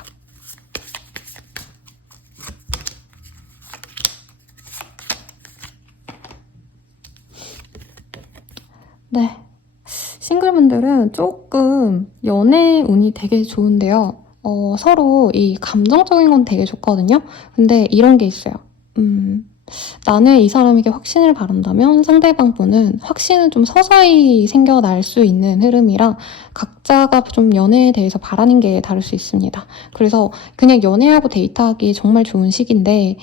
네. 싱글분들은 조금 연애 운이 되게 좋은데요. 서로 이 감정적인 건 되게 좋거든요. 근데 이런 게 있어요. 나는 이 사람에게 확신을 바란다면 상대방 분은 확신은 좀 서서히 생겨날 수 있는 흐름이라 각자가 좀 연애에 대해서 바라는 게 다를 수 있습니다. 그래서 그냥 연애하고 데이트하기 정말 좋은 시기인데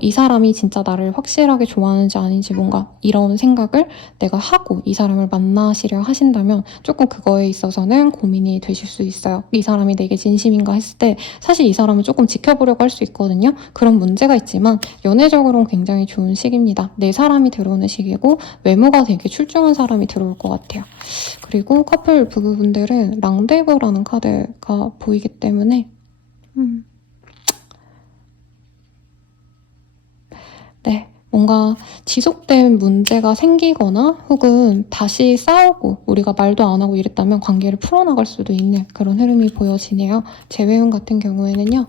이 사람이 진짜 나를 확실하게 좋아하는지 아닌지 뭔가 이런 생각을 내가 하고 이 사람을 만나시려 하신다면 조금 그거에 있어서는 고민이 되실 수 있어요. 이 사람이 내게 진심인가 했을 때 사실 이 사람을 조금 지켜보려고 할 수 있거든요. 그런 문제가 있지만 연애적으로는 굉장히 좋은 시기입니다. 내 사람이 들어오는 시기고 외모가 되게 출중한 사람이 들어올 것 같아요. 그리고 커플 부부분들은 랑데브라는 카드가 보이기 때문에 네, 뭔가 지속된 문제가 생기거나 혹은 다시 싸우고 우리가 말도 안 하고 이랬다면 관계를 풀어나갈 수도 있는 그런 흐름이 보여지네요. 재회운 같은 경우에는요.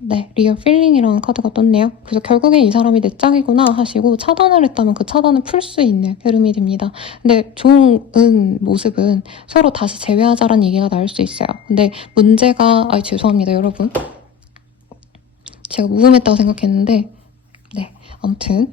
네, 리얼 필링이라는 카드가 떴네요. 그래서 결국엔 이 사람이 내 짝이구나 하시고 차단을 했다면 그 차단을 풀 수 있는 흐름이 됩니다. 근데 좋은 모습은 서로 다시 재회하자라는 얘기가 나올 수 있어요. 근데 문제가, 죄송합니다, 여러분. 제가 무음했다고 생각했는데, 네, 아무튼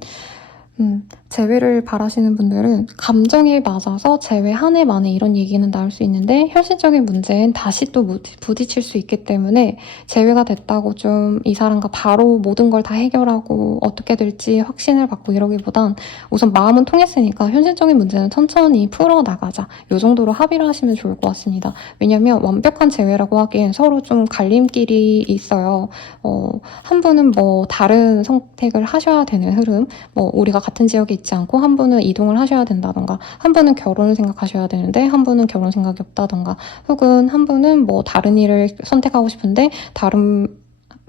재회를 바라시는 분들은 감정에 맞아서 재회 한 해 만에 이런 얘기는 나올 수 있는데 현실적인 문제는 다시 또 부딪힐 수 있기 때문에 재회가 됐다고 좀 이 사람과 바로 모든 걸 다 해결하고 어떻게 될지 확신을 받고 이러기보단 우선 마음은 통했으니까 현실적인 문제는 천천히 풀어나가자. 이 정도로 합의를 하시면 좋을 것 같습니다. 왜냐면 완벽한 재회라고 하기엔 서로 좀 갈림길이 있어요. 한 분은 뭐 다른 선택을 하셔야 되는 흐름, 뭐 우리가 같은 지역에 있지 않고 한 분은 이동을 하셔야 된다던가 한 분은 결혼을 생각하셔야 되는데 한 분은 결혼 생각이 없다던가 혹은 한 분은 뭐 다른 일을 선택하고 싶은데 다른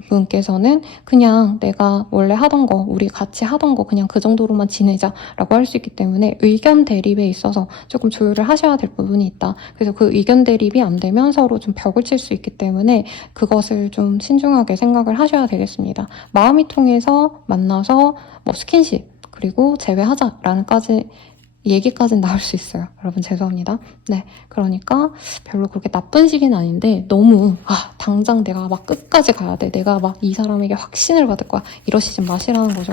분께서는 그냥 내가 원래 하던 거 우리 같이 하던 거 그냥 그 정도로만 지내자라고 할 수 있기 때문에 의견 대립에 있어서 조금 조율을 하셔야 될 부분이 있다. 그래서 그 의견 대립이 안 되면 서로 좀 벽을 칠 수 있기 때문에 그것을 좀 신중하게 생각을 하셔야 되겠습니다. 마음이 통해서 만나서 뭐 스킨십 그리고 재회하자라는 얘기까지는 나올 수 있어요. 여러분 죄송합니다. 네, 그러니까 별로 그렇게 나쁜 시기는 아닌데 너무 당장 내가 막 끝까지 가야 돼. 내가 막 이 사람에게 확신을 받을 거야. 이러시지 마시라는 거죠.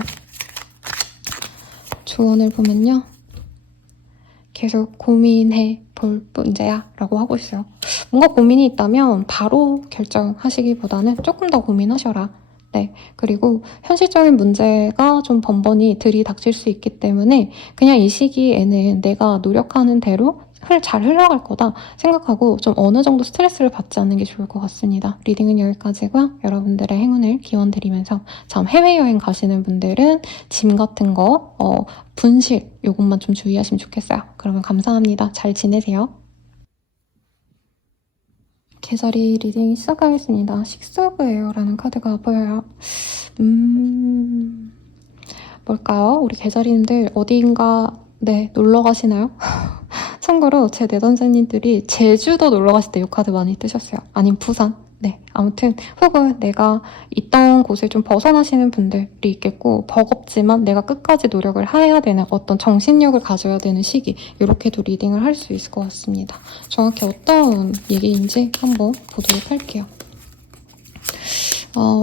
조언을 보면요. 계속 고민해 볼 문제야 라고 하고 있어요. 뭔가 고민이 있다면 바로 결정하시기보다는 조금 더 고민하셔라. 네, 그리고 현실적인 문제가 좀 번번이 들이닥칠 수 있기 때문에 그냥 이 시기에는 내가 노력하는 대로 잘 흘러갈 거다 생각하고 좀 어느 정도 스트레스를 받지 않는 게 좋을 것 같습니다. 리딩은 여기까지고요. 여러분들의 행운을 기원드리면서 참 해외여행 가시는 분들은 짐 같은 거, 분실 요것만 좀 주의하시면 좋겠어요. 그러면 감사합니다. 잘 지내세요. 개자리 리딩 시작하겠습니다. 식스 오브 에어라는 카드가 보여요. 뭘까요? 우리 개자리님들 어디인가 놀러 가시나요? 참고로 제 내담자님들이 제주도 놀러 가실 때 이 카드 많이 뜨셨어요. 아님 부산. 네, 아무튼 혹은 내가 있던 곳을 좀 벗어나시는 분들이 있겠고 버겁지만 내가 끝까지 노력을 해야 되는 어떤 정신력을 가져야 되는 시기 이렇게도 리딩을 할 수 있을 것 같습니다. 정확히 어떤 얘기인지 한번 보도록 할게요.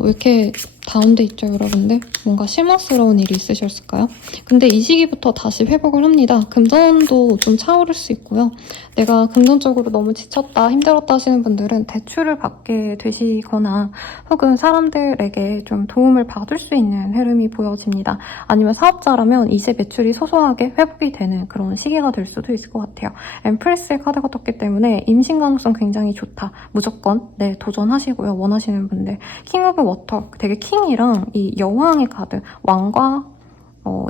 왜 이렇게 다운돼 있죠, 여러분들? 뭔가 실망스러운 일이 있으셨을까요? 근데 이 시기부터 다시 회복을 합니다. 금전도 좀 차오를 수 있고요. 내가 금전적으로 너무 지쳤다, 힘들었다 하시는 분들은 대출을 받게 되시거나 혹은 사람들에게 좀 도움을 받을 수 있는 흐름이 보여집니다. 아니면 사업자라면 이제 매출이 소소하게 회복이 되는 그런 시기가 될 수도 있을 것 같아요. 엠프레스의 카드가 떴기 때문에 임신 가능성 굉장히 좋다. 무조건 도전하시고요. 원하시는 분들. 킹 오브 워터, 되게 킹이랑 이 여왕의 카드, 왕과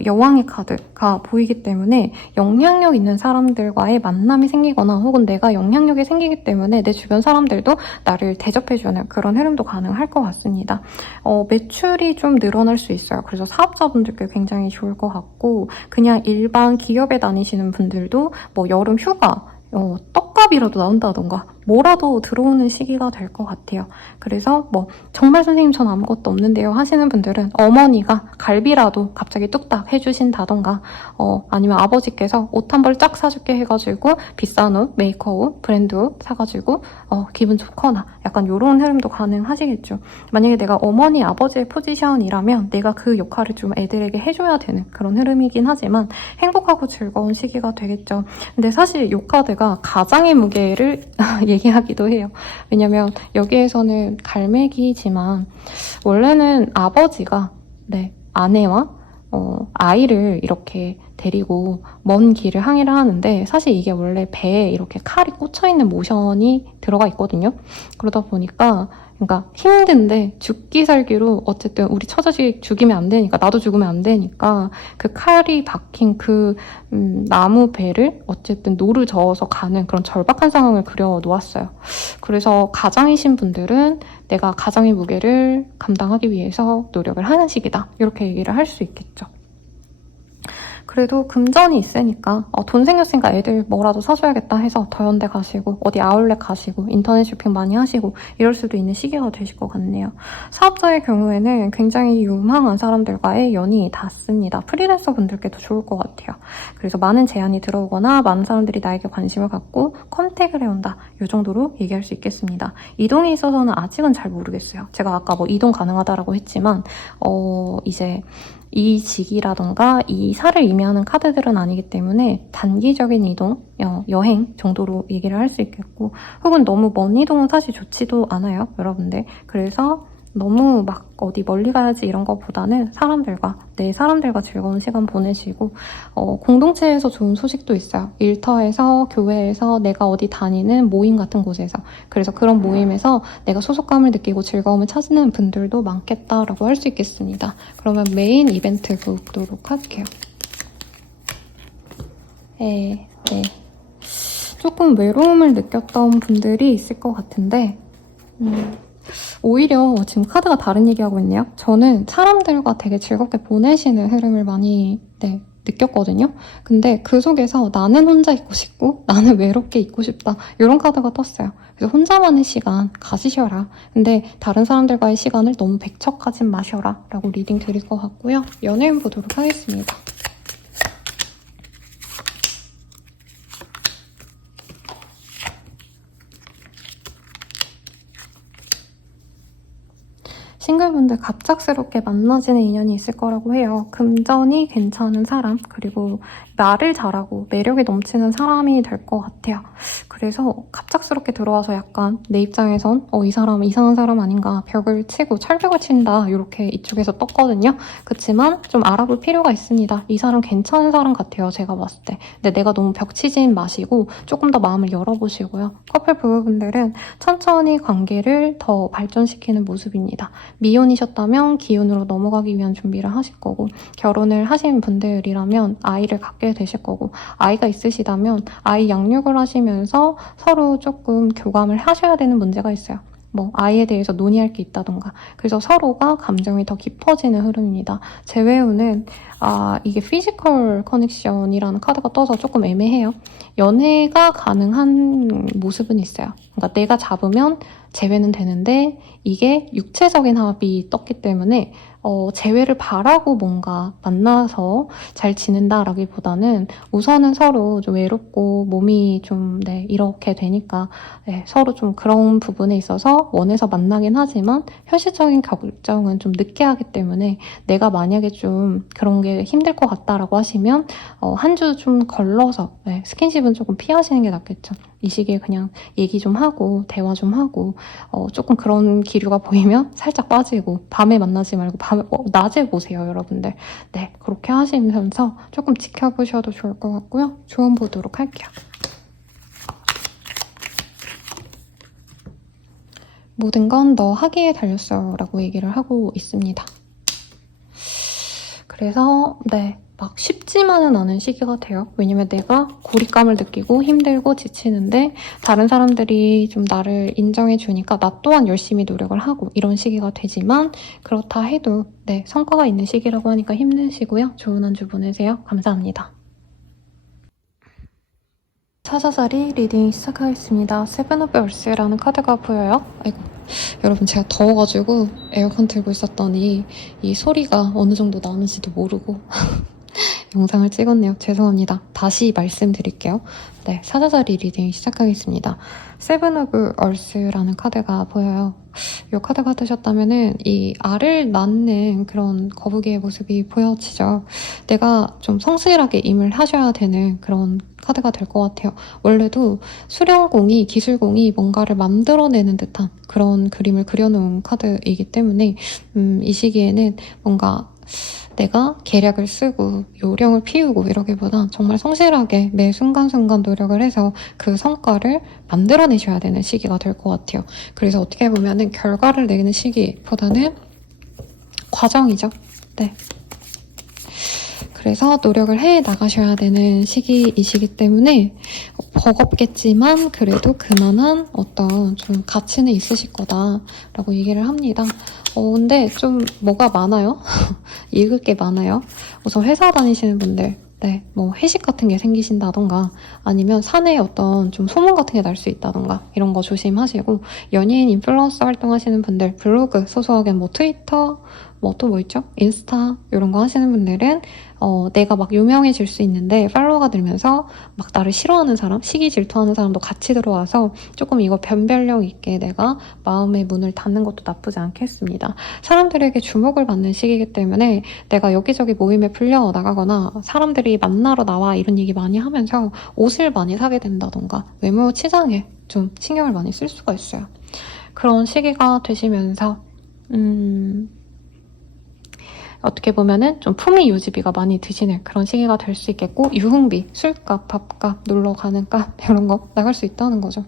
여왕의 카드가 보이기 때문에 영향력 있는 사람들과의 만남이 생기거나 혹은 내가 영향력이 생기기 때문에 내 주변 사람들도 나를 대접해주는 그런 흐름도 가능할 것 같습니다. 매출이 좀 늘어날 수 있어요. 그래서 사업자분들께 굉장히 좋을 것 같고 그냥 일반 기업에 다니시는 분들도 뭐 여름 휴가 떡값이라도 나온다던가 뭐라도 들어오는 시기가 될 것 같아요. 그래서 뭐 정말 선생님 전 아무것도 없는데요 하시는 분들은 어머니가 갈비라도 갑자기 뚝딱 해주신다던가 아니면 아버지께서 옷 한 벌 쫙 사줄게 해가지고 비싼 옷, 메이커옷, 브랜드 옷 사가지고 기분 좋거나 약간 이런 흐름도 가능하시겠죠. 만약에 내가 어머니, 아버지의 포지션이라면 내가 그 역할을 좀 애들에게 해줘야 되는 그런 흐름이긴 하지만 행복하고 즐거운 시기가 되겠죠. 근데 사실 이 카드가 가장의 무게를 얘기하기도 해요. 왜냐면 여기에서는 갈매기지만 원래는 아버지가 아내와 아이를 이렇게 데리고 먼 길을 항해를 하는데 사실 이게 원래 배에 이렇게 칼이 꽂혀있는 모션이 들어가 있거든요. 그러다 보니까 그러니까 힘든데 죽기 살기로 어쨌든 우리 처자식 죽이면 안 되니까 나도 죽으면 안 되니까 그 칼이 박힌 그 나무 배를 어쨌든 노를 저어서 가는 그런 절박한 상황을 그려 놓았어요. 그래서 가장이신 분들은 내가 가장의 무게를 감당하기 위해서 노력을 하는 시기다. 이렇게 얘기를 할 수 있겠죠. 그래도 금전이 있으니까 돈 생겼으니까 애들 뭐라도 사줘야겠다 해서 더현대 가시고 어디 아울렛 가시고 인터넷 쇼핑 많이 하시고 이럴 수도 있는 시기가 되실 것 같네요. 사업자의 경우에는 굉장히 유망한 사람들과의 연이 닿습니다. 프리랜서 분들께도 좋을 것 같아요. 그래서 많은 제안이 들어오거나 많은 사람들이 나에게 관심을 갖고 컨택을 해온다. 이 정도로 얘기할 수 있겠습니다. 이동에 있어서는 아직은 잘 모르겠어요. 제가 아까 뭐 이동 가능하다라고 했지만 이제 이직이라던가 이사를 의미하는 카드들은 아니기 때문에 단기적인 이동, 여행 정도로 얘기를 할 수 있겠고 혹은 너무 먼 이동은 사실 좋지도 않아요, 여러분들. 그래서 너무 막 어디 멀리 가야지 이런 것보다는 사람들과 즐거운 시간 보내시고 공동체에서 좋은 소식도 있어요. 일터에서, 교회에서, 내가 어디 다니는 모임 같은 곳에서. 그래서 그런 모임에서 내가 소속감을 느끼고 즐거움을 찾는 분들도 많겠다라고 할 수 있겠습니다. 그러면 메인 이벤트 보도록 할게요. 네. 조금 외로움을 느꼈던 분들이 있을 것 같은데 오히려 지금 카드가 다른 얘기하고 있네요. 저는 사람들과 되게 즐겁게 보내시는 흐름을 많이 느꼈거든요. 근데 그 속에서 나는 혼자 있고 싶고 나는 외롭게 있고 싶다. 이런 카드가 떴어요. 그래서 혼자만의 시간 가지셔라. 근데 다른 사람들과의 시간을 너무 백척하진 마셔라. 라고 리딩 드릴 것 같고요. 연예인 보도록 하겠습니다. 싱글분들 갑작스럽게 만나지는 인연이 있을 거라고 해요. 금전이 괜찮은 사람, 그리고 말을 잘하고 매력이 넘치는 사람이 될 것 같아요. 그래서 갑작스럽게 들어와서 약간 내 입장에선 이 사람 이상한 사람 아닌가, 벽을 치고 철벽을 친다 이렇게 이쪽에서 떴거든요. 그렇지만 좀 알아볼 필요가 있습니다. 이 사람 괜찮은 사람 같아요, 제가 봤을 때. 근데 내가 너무 벽치진 마시고 조금 더 마음을 열어보시고요. 커플 부부분들은 천천히 관계를 더 발전시키는 모습입니다. 미혼이셨다면 기혼으로 넘어가기 위한 준비를 하실 거고, 결혼을 하신 분들이라면 아이를 갖게 되실 거고, 아이가 있으시다면 아이 양육을 하시면서 서로 조금 교감을 하셔야 되는 문제가 있어요. 뭐 아이에 대해서 논의할 게 있다던가. 그래서 서로가 감정이 더 깊어지는 흐름입니다. 제외우는 이게 피지컬 커넥션이라는 카드가 떠서 조금 애매해요. 연애가 가능한 모습은 있어요. 그러니까 내가 잡으면 재회는 되는데 이게 육체적인 합이 떴기 때문에 재회를 바라고 뭔가 만나서 잘 지낸다라기보다는 우선은 서로 좀 외롭고 몸이 좀 이렇게 되니까 서로 좀 그런 부분에 있어서 원해서 만나긴 하지만 현실적인 결정은 좀 늦게 하기 때문에 내가 만약에 좀 그런 게 힘들 것 같다라고 하시면 한 주 좀 걸러서 스킨십은 조금 피하시는 게 낫겠죠. 이 시기에 그냥 얘기 좀 하고 대화 좀 하고 조금 그런 기류가 보이면 살짝 빠지고 밤에 만나지 말고 낮에 보세요, 여러분들. 네, 그렇게 하시면서 조금 지켜보셔도 좋을 것 같고요. 조언 보도록 할게요. 모든 건 너 하기에 달렸어 라고 얘기를 하고 있습니다. 그래서 막 쉽지만은 않은 시기 같아요. 왜냐면 내가 고립감을 느끼고 힘들고 지치는데 다른 사람들이 좀 나를 인정해주니까 나 또한 열심히 노력을 하고 이런 시기가 되지만 그렇다 해도 성과가 있는 시기라고 하니까 힘내시고요. 좋은 한 주 보내세요. 감사합니다. 사자자리 리딩 시작하겠습니다. 세븐 오브 얼스라는 카드가 보여요. 아이고, 여러분 제가 더워가지고 에어컨 틀고 있었더니 이 소리가 어느 정도 나는지도 모르고 영상을 찍었네요. 죄송합니다. 다시 말씀드릴게요. 사자자리 리딩 시작하겠습니다. 세븐 오브 얼스라는 카드가 보여요. 이 카드 받으셨다면은 이 알을 낳는 그런 거북이의 모습이 보여지죠. 내가 좀 성실하게 임을 하셔야 되는 그런 카드가 될 것 같아요. 원래도 수련공이, 기술공이 뭔가를 만들어내는 듯한 그런 그림을 그려놓은 카드이기 때문에 이 시기에는 뭔가 내가 계략을 쓰고 요령을 피우고 이러기보다 정말 성실하게 매 순간순간 노력을 해서 그 성과를 만들어내셔야 되는 시기가 될 것 같아요. 그래서 어떻게 보면은 결과를 내는 시기보다는 과정이죠. 네. 그래서 노력을 해 나가셔야 되는 시기이시기 때문에 버겁겠지만 그래도 그만한 어떤 좀 가치는 있으실 거다라고 얘기를 합니다. 근데 좀 뭐가 많아요? 읽을 게 많아요. 우선 회사 다니시는 분들, 네, 뭐 회식 같은 게 생기신다던가 아니면 사내에 어떤 좀 소문 같은 게 날 수 있다던가 이런 거 조심하시고, 연예인 인플루언서 활동하시는 분들, 블로그 소소하게 뭐 트위터, 뭐 또 뭐 있죠? 인스타 이런 거 하시는 분들은 내가 막 유명해질 수 있는데 팔로워가 들면서 막 나를 싫어하는 사람, 시기 질투하는 사람도 같이 들어와서 조금 이거 변별력 있게 내가 마음의 문을 닫는 것도 나쁘지 않겠습니다. 사람들에게 주목을 받는 시기이기 때문에 내가 여기저기 모임에 풀려 나가거나 사람들이 만나러 나와 이런 얘기 많이 하면서 옷을 많이 사게 된다던가 외모 치장에 좀 신경을 많이 쓸 수가 있어요. 그런 시기가 되시면서 어떻게 보면은 좀 품위 유지비가 많이 드시는 그런 시기가 될 수 있겠고, 유흥비, 술값, 밥값, 놀러 가는 값 이런 거 나갈 수 있다는 거죠.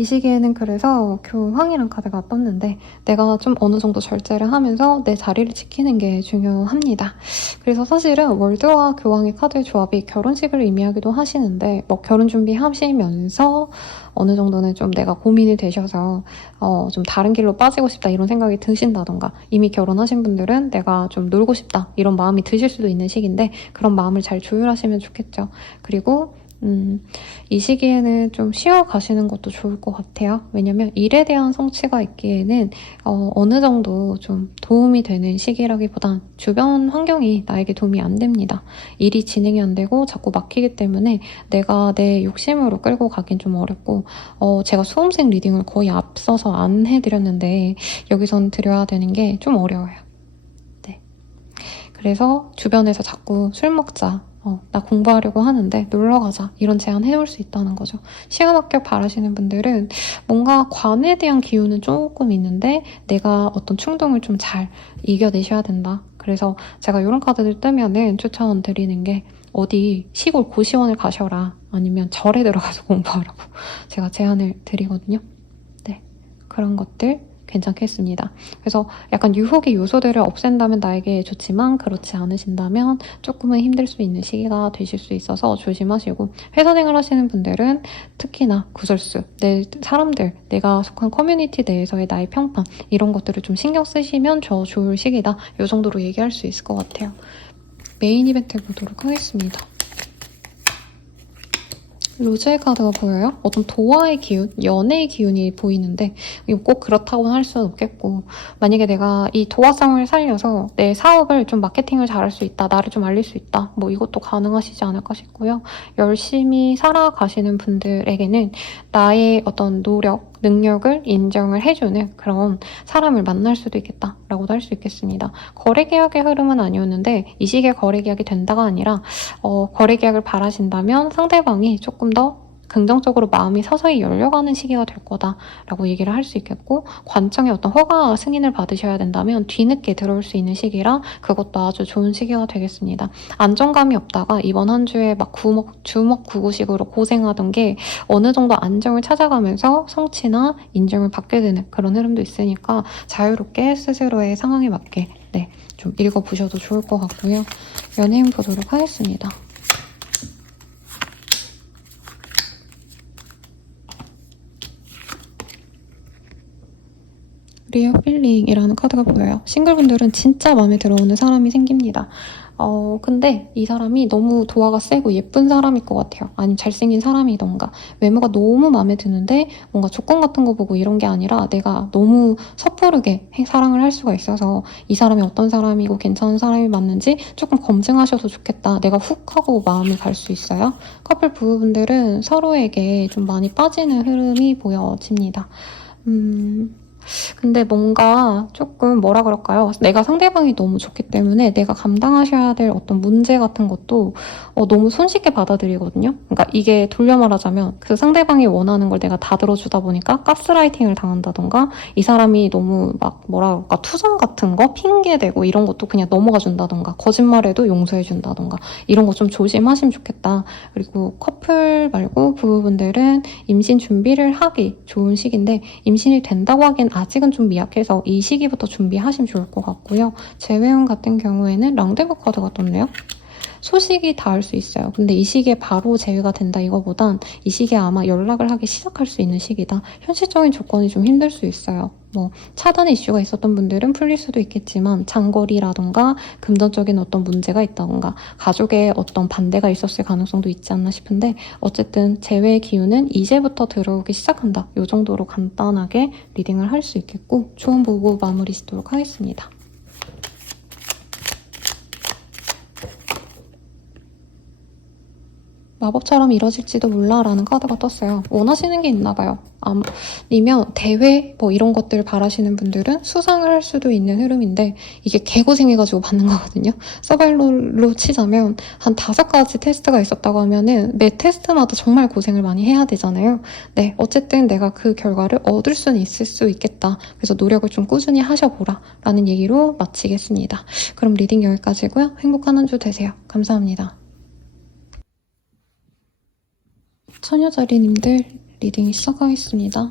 이 시기에는 그래서 교황이란 카드가 떴는데 내가 좀 어느 정도 절제를 하면서 내 자리를 지키는 게 중요합니다. 그래서 사실은 월드와 교황의 카드의 조합이 결혼식을 의미하기도 하시는데, 뭐 결혼 준비하시면서 어느 정도는 좀 내가 고민이 되셔서 좀 다른 길로 빠지고 싶다 이런 생각이 드신다던가, 이미 결혼하신 분들은 내가 좀 놀고 싶다 이런 마음이 드실 수도 있는 시기인데 그런 마음을 잘 조율하시면 좋겠죠. 그리고 이 시기에는 좀 쉬어 가시는 것도 좋을 것 같아요. 왜냐면 일에 대한 성취가 있기에는 어느 정도 좀 도움이 되는 시기라기보단 주변 환경이 나에게 도움이 안 됩니다. 일이 진행이 안 되고 자꾸 막히기 때문에 내가 내 욕심으로 끌고 가긴 좀 어렵고, 제가 수험생 리딩을 거의 앞서서 안 해드렸는데 여기선 드려야 되는 게 좀 어려워요. 네. 그래서 주변에서 자꾸 술 먹자, 나 공부하려고 하는데 놀러 가자 이런 제안 해올 수 있다는 거죠. 시험 합격 바라시는 분들은 뭔가 관에 대한 기운은 조금 있는데 내가 어떤 충동을 좀 잘 이겨내셔야 된다. 그래서 제가 이런 카드를 뜨면은 추천드리는 게 어디 시골 고시원을 가셔라, 아니면 절에 들어가서 공부하라고 제가 제안을 드리거든요. 네, 그런 것들 괜찮겠습니다. 그래서 약간 유혹의 요소들을 없앤다면 나에게 좋지만 그렇지 않으신다면 조금은 힘들 수 있는 시기가 되실 수 있어서 조심하시고, 회사 생활 하시는 분들은 특히나 구설수, 내 사람들, 내가 속한 커뮤니티 내에서의 나의 평판 이런 것들을 좀 신경 쓰시면 좋을 시기다. 이 정도로 얘기할 수 있을 것 같아요. 메인 이벤트 보도록 하겠습니다. 로즈의 카드가 보여요? 어떤 도화의 기운, 연애의 기운이 보이는데 이거 꼭 그렇다고는 할 수는 없겠고, 만약에 내가 이 도화성을 살려서 내 사업을 좀 마케팅을 잘할 수 있다, 나를 좀 알릴 수 있다, 뭐 이것도 가능하시지 않을까 싶고요. 열심히 살아가시는 분들에게는 나의 어떤 노력, 능력을 인정을 해주는 그런 사람을 만날 수도 있겠다라고도 할 수 있겠습니다. 거래 계약의 흐름은 아니었는데 이 시기에 거래 계약이 된다가 아니라 거래 계약을 바라신다면 상대방이 조금 더 긍정적으로 마음이 서서히 열려가는 시기가 될 거다라고 얘기를 할 수 있겠고, 관청의 어떤 허가 승인을 받으셔야 된다면 뒤늦게 들어올 수 있는 시기라 그것도 아주 좋은 시기가 되겠습니다. 안정감이 없다가 이번 한 주에 막 주먹구구식으로 고생하던 게 어느 정도 안정을 찾아가면서 성취나 인정을 받게 되는 그런 흐름도 있으니까 자유롭게 스스로의 상황에 맞게 좀 읽어보셔도 좋을 것 같고요. 연예인 보도록 하겠습니다. 리어 필링이라는 카드가 보여요. 싱글분들은 진짜 마음에 들어오는 사람이 생깁니다. 근데 이 사람이 너무 도화가 세고 예쁜 사람일 것 같아요. 아니면 잘생긴 사람이던가 외모가 너무 마음에 드는데 뭔가 조건 같은 거 보고 이런 게 아니라 내가 너무 섣부르게 사랑을 할 수가 있어서 이 사람이 어떤 사람이고 괜찮은 사람이 맞는지 조금 검증하셔도 좋겠다. 내가 훅 하고 마음이 갈 수 있어요. 커플 부부분들은 서로에게 좀 많이 빠지는 흐름이 보여집니다. 근데 뭔가 조금 뭐라 그럴까요? 내가 상대방이 너무 좋기 때문에 내가 감당하셔야 될 어떤 문제 같은 것도 너무 손쉽게 받아들이거든요. 그러니까 이게 돌려 말하자면 그 상대방이 원하는 걸 내가 다 들어주다 보니까 가스라이팅을 당한다던가 이 사람이 너무 막 뭐라 그럴까 투정 같은 거 핑계대고 이런 것도 그냥 넘어가 준다던가 거짓말해도 용서해 준다던가 이런 거 좀 조심하시면 좋겠다. 그리고 커플 말고 부부분들은 임신 준비를 하기 좋은 시기인데 임신이 된다고 하기엔 아직은 좀 미약해서 이 시기부터 준비하시면 좋을 것 같고요. 재회원 같은 경우에는 랑데부 카드가 떴네요. 소식이 닿을 수 있어요. 근데 이 시기에 바로 제외가 된다 이거보단 이 시기에 아마 연락을 하기 시작할 수 있는 시기다. 현실적인 조건이 좀 힘들 수 있어요. 뭐 차단의 이슈가 있었던 분들은 풀릴 수도 있겠지만 장거리라던가 금전적인 어떤 문제가 있다던가 가족의 어떤 반대가 있었을 가능성도 있지 않나 싶은데 어쨌든 재회의 기운은 이제부터 들어오기 시작한다. 이 정도로 간단하게 리딩을 할 수 있겠고 조언 보고 마무리 짓도록 하겠습니다. 마법처럼 이뤄질지도 몰라 라는 카드가 떴어요. 원하시는 게 있나 봐요. 아니면 대회 뭐 이런 것들 바라시는 분들은 수상을 할 수도 있는 흐름인데 이게 개고생해가지고 받는 거거든요. 서바이벌로 치자면 한 5가지 테스트가 있었다고 하면은 매 테스트마다 정말 고생을 많이 해야 되잖아요. 네, 어쨌든 내가 그 결과를 얻을 수는 있을 수 있겠다. 그래서 노력을 좀 꾸준히 하셔보라 라는 얘기로 마치겠습니다. 그럼 리딩 여기까지고요. 행복한 한 주 되세요. 감사합니다. 처녀자리님들 리딩 시작하겠습니다.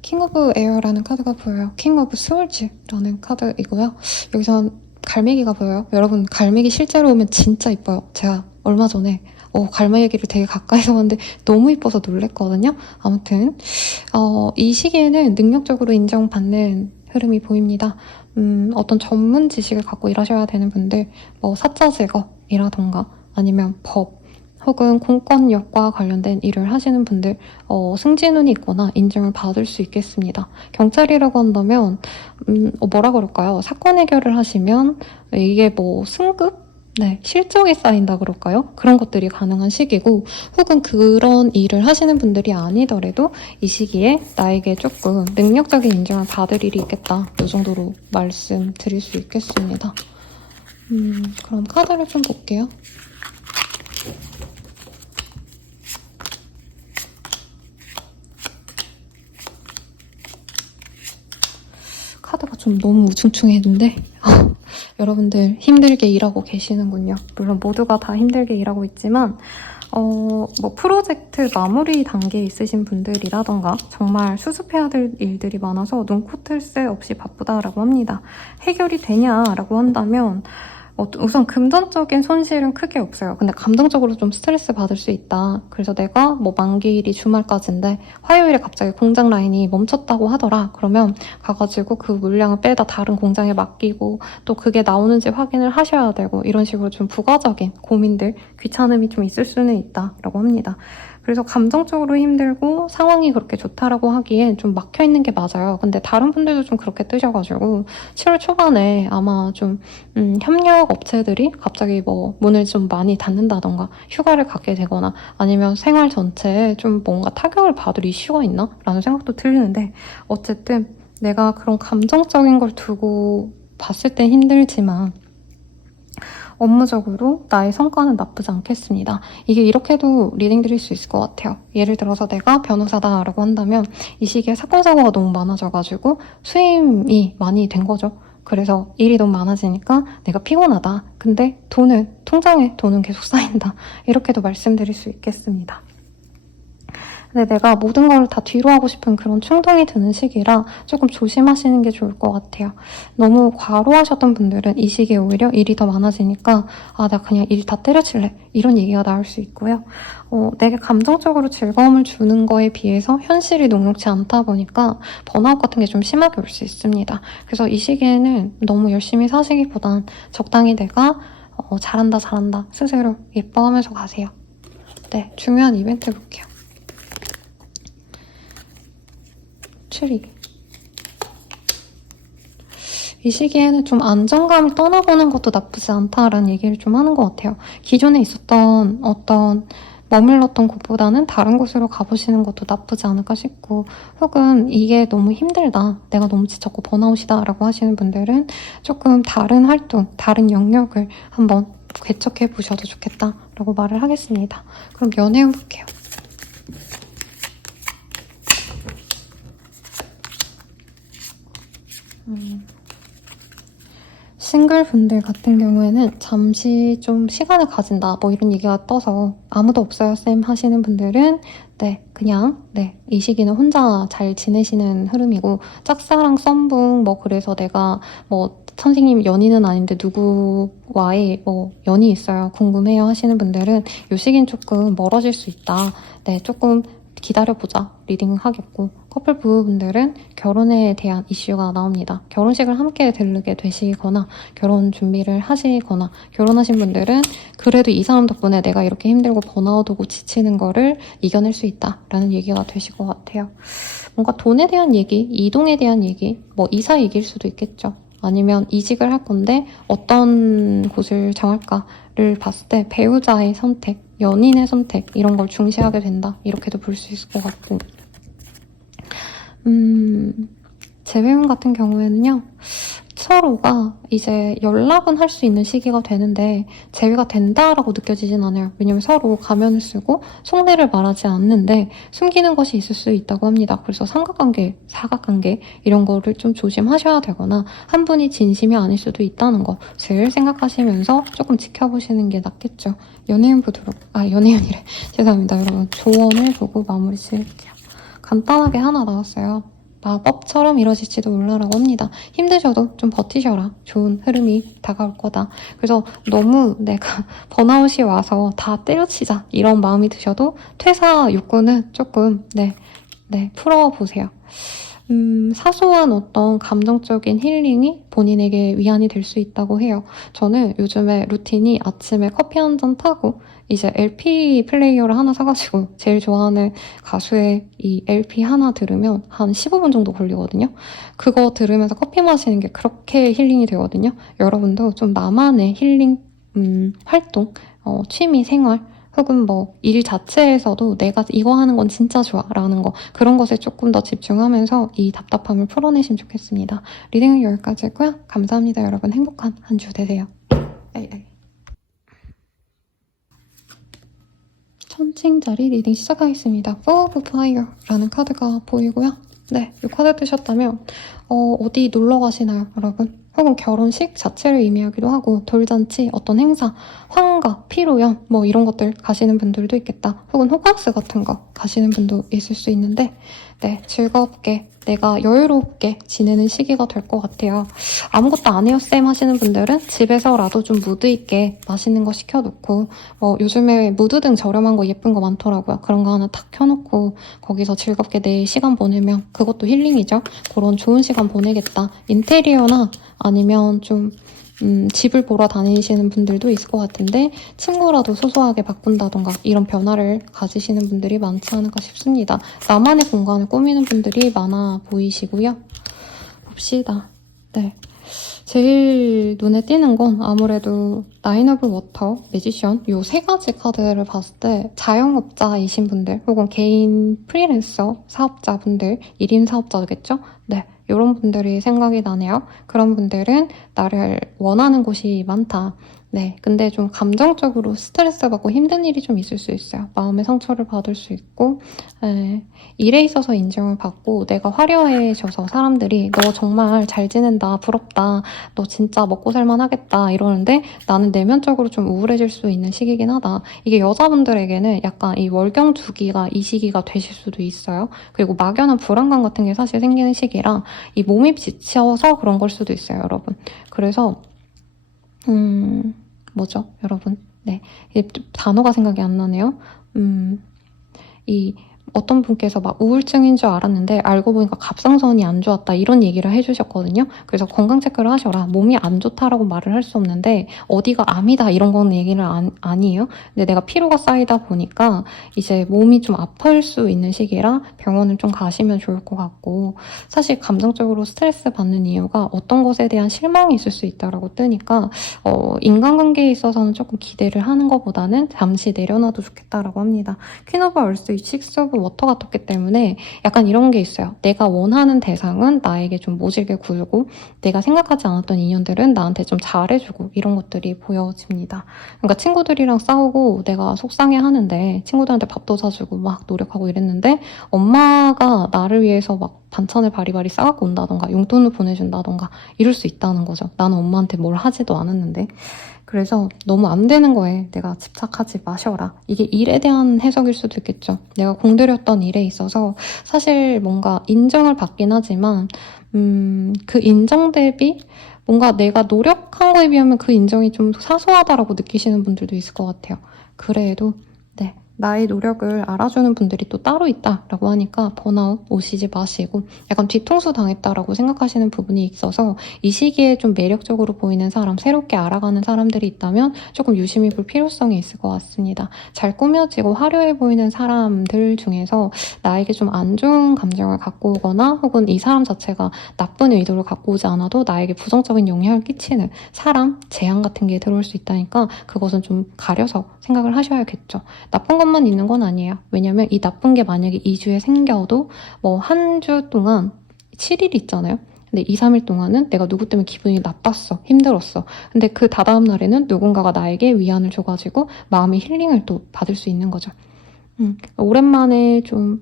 킹 오브 에어라는 카드가 보여요. 킹 오브 스월즈라는 카드이고요. 여기선 갈매기가 보여요. 여러분 갈매기 실제로 오면 진짜 이뻐요. 제가 얼마 전에 갈매기를 되게 가까이서 봤는데 너무 이뻐서 놀랬거든요. 아무튼 이 시기에는 능력적으로 인정받는 흐름이 보입니다. 어떤 전문 지식을 갖고 일하셔야 되는 분들 사자 제거이라던가 아니면 법 혹은 공권력과 관련된 일을 하시는 분들 승진운이 있거나 인정을 받을 수 있겠습니다. 경찰이라고 한다면 뭐라 그럴까요? 사건 해결을 하시면 이게 승급? 네, 실적이 쌓인다 그럴까요? 그런 것들이 가능한 시기고 혹은 그런 일을 하시는 분들이 아니더라도 이 시기에 나에게 조금 능력적인 인정을 받을 일이 있겠다. 이 정도로 말씀드릴 수 있겠습니다. 그럼 카드를 좀 볼게요. 카드가 좀 너무 우중충했는데 여러분들 힘들게 일하고 계시는군요. 물론 모두가 다 힘들게 일하고 있지만 프로젝트 마무리 단계에 있으신 분들이라던가 정말 수습해야 될 일들이 많아서 눈코 뜰 새 없이 바쁘다라고 합니다. 해결이 되냐라고 한다면 우선 금전적인 손실은 크게 없어요. 근데 감정적으로 좀 스트레스 받을 수 있다. 그래서 내가 만기일이 주말까지인데 화요일에 갑자기 공장 라인이 멈췄다고 하더라. 그러면 가가지고 그 물량을 빼다 다른 공장에 맡기고 또 그게 나오는지 확인을 하셔야 되고 이런 식으로 좀 부가적인 고민들, 귀찮음이 좀 있을 수는 있다라고 합니다. 그래서 감정적으로 힘들고 상황이 그렇게 좋다라고 하기엔 좀 막혀있는 게 맞아요. 근데 다른 분들도 좀 그렇게 뜨셔가지고 7월 초반에 아마 좀 협력 업체들이 갑자기 문을 좀 많이 닫는다던가 휴가를 갖게 되거나 아니면 생활 전체에 좀 뭔가 타격을 받을 이슈가 있나? 라는 생각도 들리는데 어쨌든 내가 그런 감정적인 걸 두고 봤을 땐 힘들지만 업무적으로 나의 성과는 나쁘지 않겠습니다. 이게 이렇게도 리딩 드릴 수 있을 것 같아요. 예를 들어서 내가 변호사다라고 한다면 이 시기에 사건, 사고가 너무 많아져가지고 수임이 많이 된 거죠. 그래서 일이 너무 많아지니까 내가 피곤하다. 근데 통장에 돈은 계속 쌓인다. 이렇게도 말씀드릴 수 있겠습니다. 근데 내가 모든 걸 다 뒤로 하고 싶은 그런 충동이 드는 시기라 조금 조심하시는 게 좋을 것 같아요. 너무 과로하셨던 분들은 이 시기에 오히려 일이 더 많아지니까 나 그냥 일 다 때려칠래. 이런 얘기가 나올 수 있고요. 내게 감정적으로 즐거움을 주는 거에 비해서 현실이 녹록지 않다 보니까 번아웃 같은 게 좀 심하게 올 수 있습니다. 그래서 이 시기에는 너무 열심히 사시기보단 적당히 내가 잘한다 스스로 예뻐하면서 가세요. 네, 중요한 이벤트 볼게요. 이 시기에는 좀 안정감을 떠나보는 것도 나쁘지 않다라는 얘기를 좀 하는 것 같아요. 기존에 있었던 어떤 머물렀던 곳보다는 다른 곳으로 가보시는 것도 나쁘지 않을까 싶고, 혹은 이게 너무 힘들다, 내가 너무 지쳤고 번아웃이다 라고 하시는 분들은 조금 다른 활동, 다른 영역을 한번 개척해 보셔도 좋겠다 라고 말을 하겠습니다. 그럼 연애운 볼게요. 싱글 분들 같은 경우에는 잠시 좀 시간을 가진다 뭐 이런 얘기가 떠서 아무도 없어요 쌤 하시는 분들은 그냥 이 시기는 혼자 잘 지내시는 흐름이고, 짝사랑 썸붕 뭐 그래서 내가 뭐 선생님 연인은 아닌데 누구와의 뭐 연이 있어요 궁금해요 하시는 분들은 이 시기는 조금 멀어질 수 있다. 조금 기다려보자 리딩 하겠고, 커플 부부분들은 결혼에 대한 이슈가 나옵니다. 결혼식을 함께 들르게 되시거나 결혼 준비를 하시거나, 결혼하신 분들은 그래도 이 사람 덕분에 내가 이렇게 힘들고 번아웃오고 지치는 거를 이겨낼 수 있다라는 얘기가 되실 것 같아요. 뭔가 돈에 대한 얘기, 이동에 대한 얘기, 뭐 이사 얘기일 수도 있겠죠. 아니면 이직을 할 건데 어떤 곳을 정할까를 봤을 때 배우자의 선택, 연인의 선택 이런 걸 중시하게 된다 이렇게도 볼 수 있을 것 같고, 재회운 같은 경우에는요, 서로가 이제 연락은 할 수 있는 시기가 되는데 재회가 된다라고 느껴지진 않아요. 왜냐면 서로 가면을 쓰고 속내를 말하지 않는데 숨기는 것이 있을 수 있다고 합니다. 그래서 삼각관계, 사각관계 이런 거를 좀 조심하셔야 되거나 한 분이 진심이 아닐 수도 있다는 것을 생각하시면서 조금 지켜보시는 게 낫겠죠. 연예인 보도록, 연예인이래. 죄송합니다 여러분. 조언을 보고 마무리 지을게요. 간단하게 하나 나왔어요. 마법처럼 이뤄질지도 몰라라고 합니다. 힘드셔도 좀 버티셔라. 좋은 흐름이 다가올 거다. 그래서 너무 내가 번아웃이 와서 다 때려치자 이런 마음이 드셔도 퇴사 욕구는 조금 풀어보세요. 사소한 어떤 감정적인 힐링이 본인에게 위안이 될 수 있다고 해요. 저는 요즘에 루틴이 아침에 커피 한 잔 타고 이제 LP 플레이어를 하나 사가지고 제일 좋아하는 가수의 이 LP 하나 들으면 한 15분 정도 걸리거든요. 그거 들으면서 커피 마시는 게 그렇게 힐링이 되거든요. 여러분도 좀 나만의 힐링 활동, 취미 생활 혹은 뭐 일 자체에서도 내가 이거 하는 건 진짜 좋아 라는 거, 그런 것에 조금 더 집중하면서 이 답답함을 풀어내시면 좋겠습니다. 리딩은 여기까지고요. 감사합니다 여러분. 행복한 한 주 되세요. 천칭자리 리딩 시작하겠습니다. Four of Fire라는 카드가 보이고요. 이 카드 뜨셨다면 어디 놀러 가시나요 여러분? 혹은 결혼식 자체를 의미하기도 하고, 돌잔치, 어떤 행사, 환가, 피로연 뭐 이런 것들 가시는 분들도 있겠다. 혹은 호캉스 같은 거 가시는 분도 있을 수 있는데 즐겁게 내가 여유롭게 지내는 시기가 될 것 같아요. 아무것도 안 해요 쌤 하시는 분들은 집에서라도 좀 무드 있게 맛있는 거 시켜놓고, 요즘에 무드등 저렴한 거 예쁜 거 많더라고요. 그런 거 하나 탁 켜놓고 거기서 즐겁게 내 시간 보내면 그것도 힐링이죠. 그런 좋은 시간 보내겠다. 인테리어나 아니면 좀 집을 보러 다니시는 분들도 있을 것 같은데 친구라도 소소하게 바꾼다던가 이런 변화를 가지시는 분들이 많지 않을까 싶습니다. 나만의 공간을 꾸미는 분들이 많아 보이시고요. 봅시다. 제일 눈에 띄는 건 아무래도 나인 오브 워터, 매지션 요 세 가지 카드를 봤을 때 자영업자이신 분들 혹은 개인 프리랜서 사업자분들, 1인 사업자겠죠? 이런 분들이 생각이 나네요. 그런 분들은 나를 원하는 곳이 많다. 근데 좀 감정적으로 스트레스 받고 힘든 일이 좀 있을 수 있어요. 마음의 상처를 받을 수 있고, 일에 있어서 인정을 받고 내가 화려해져서 사람들이 너 정말 잘 지낸다, 부럽다, 너 진짜 먹고 살만 하겠다 이러는데 나는 내면적으로 좀 우울해질 수 있는 시기긴 하다. 이게 여자분들에게는 약간 이 월경주기가 이 시기가 되실 수도 있어요. 그리고 막연한 불안감 같은 게 사실 생기는 시기라 이 몸이 지쳐서 그런 걸 수도 있어요, 여러분. 그래서 뭐죠, 여러분? 단어가 생각이 안 나네요. 이 어떤 분께서 막 우울증인 줄 알았는데 알고 보니까 갑상선이 안 좋았다 이런 얘기를 해주셨거든요. 그래서 건강 체크를 하셔라. 몸이 안 좋다라고 말을 할 수 없는데 어디가 암이다 이런 건 얘기를 아니에요. 근데 내가 피로가 쌓이다 보니까 이제 몸이 좀 아플 수 있는 시기라 병원을 좀 가시면 좋을 것 같고, 사실 감정적으로 스트레스 받는 이유가 어떤 것에 대한 실망이 있을 수 있다라고 뜨니까 인간관계에 있어서는 조금 기대를 하는 것보다는 잠시 내려놔도 좋겠다라고 합니다. 퀸 오브 얼스 6 오브 워터가 떴기 때문에 약간 이런 게 있어요. 내가 원하는 대상은 나에게 좀 모질게 굴고 내가 생각하지 않았던 인연들은 나한테 좀 잘해주고 이런 것들이 보여집니다. 그러니까 친구들이랑 싸우고 내가 속상해하는데 친구들한테 밥도 사주고 막 노력하고 이랬는데 엄마가 나를 위해서 막 반찬을 바리바리 싸갖고 온다던가 용돈을 보내준다던가 이럴 수 있다는 거죠. 나는 엄마한테 뭘 하지도 않았는데. 그래서 너무 안 되는 거에 내가 집착하지 마셔라. 이게 일에 대한 해석일 수도 있겠죠. 내가 공들였던 일에 있어서 사실 뭔가 인정을 받긴 하지만 그 인정 대비 뭔가 내가 노력한 거에 비하면 그 인정이 좀 사소하다라고 느끼시는 분들도 있을 것 같아요. 그래도 네, 나의 노력을 알아주는 분들이 또 따로 있다라고 하니까 번아웃 오시지 마시고 약간 뒤통수 당했다라고 생각하시는 부분이 있어서 이 시기에 좀 매력적으로 보이는 사람, 새롭게 알아가는 사람들이 있다면 조금 유심히 볼 필요성이 있을 것 같습니다. 잘 꾸며지고 화려해 보이는 사람들 중에서 나에게 좀 안 좋은 감정을 갖고 오거나 혹은 이 사람 자체가 나쁜 의도를 갖고 오지 않아도 나에게 부정적인 영향을 끼치는 사람, 재앙 같은 게 들어올 수 있다니까 그것은 좀 가려서 생각을 하셔야겠죠. 나쁜 것만 있는 건 아니에요. 왜냐면 이 나쁜 게 만약에 2주에 생겨도 뭐 한 주 동안 7일 있잖아요. 근데 2, 3일 동안은 내가 누구 때문에 기분이 나빴어, 힘들었어. 근데 그 다다음 날에는 누군가가 나에게 위안을 줘가지고 마음의 힐링을 또 받을 수 있는 거죠. 오랜만에 좀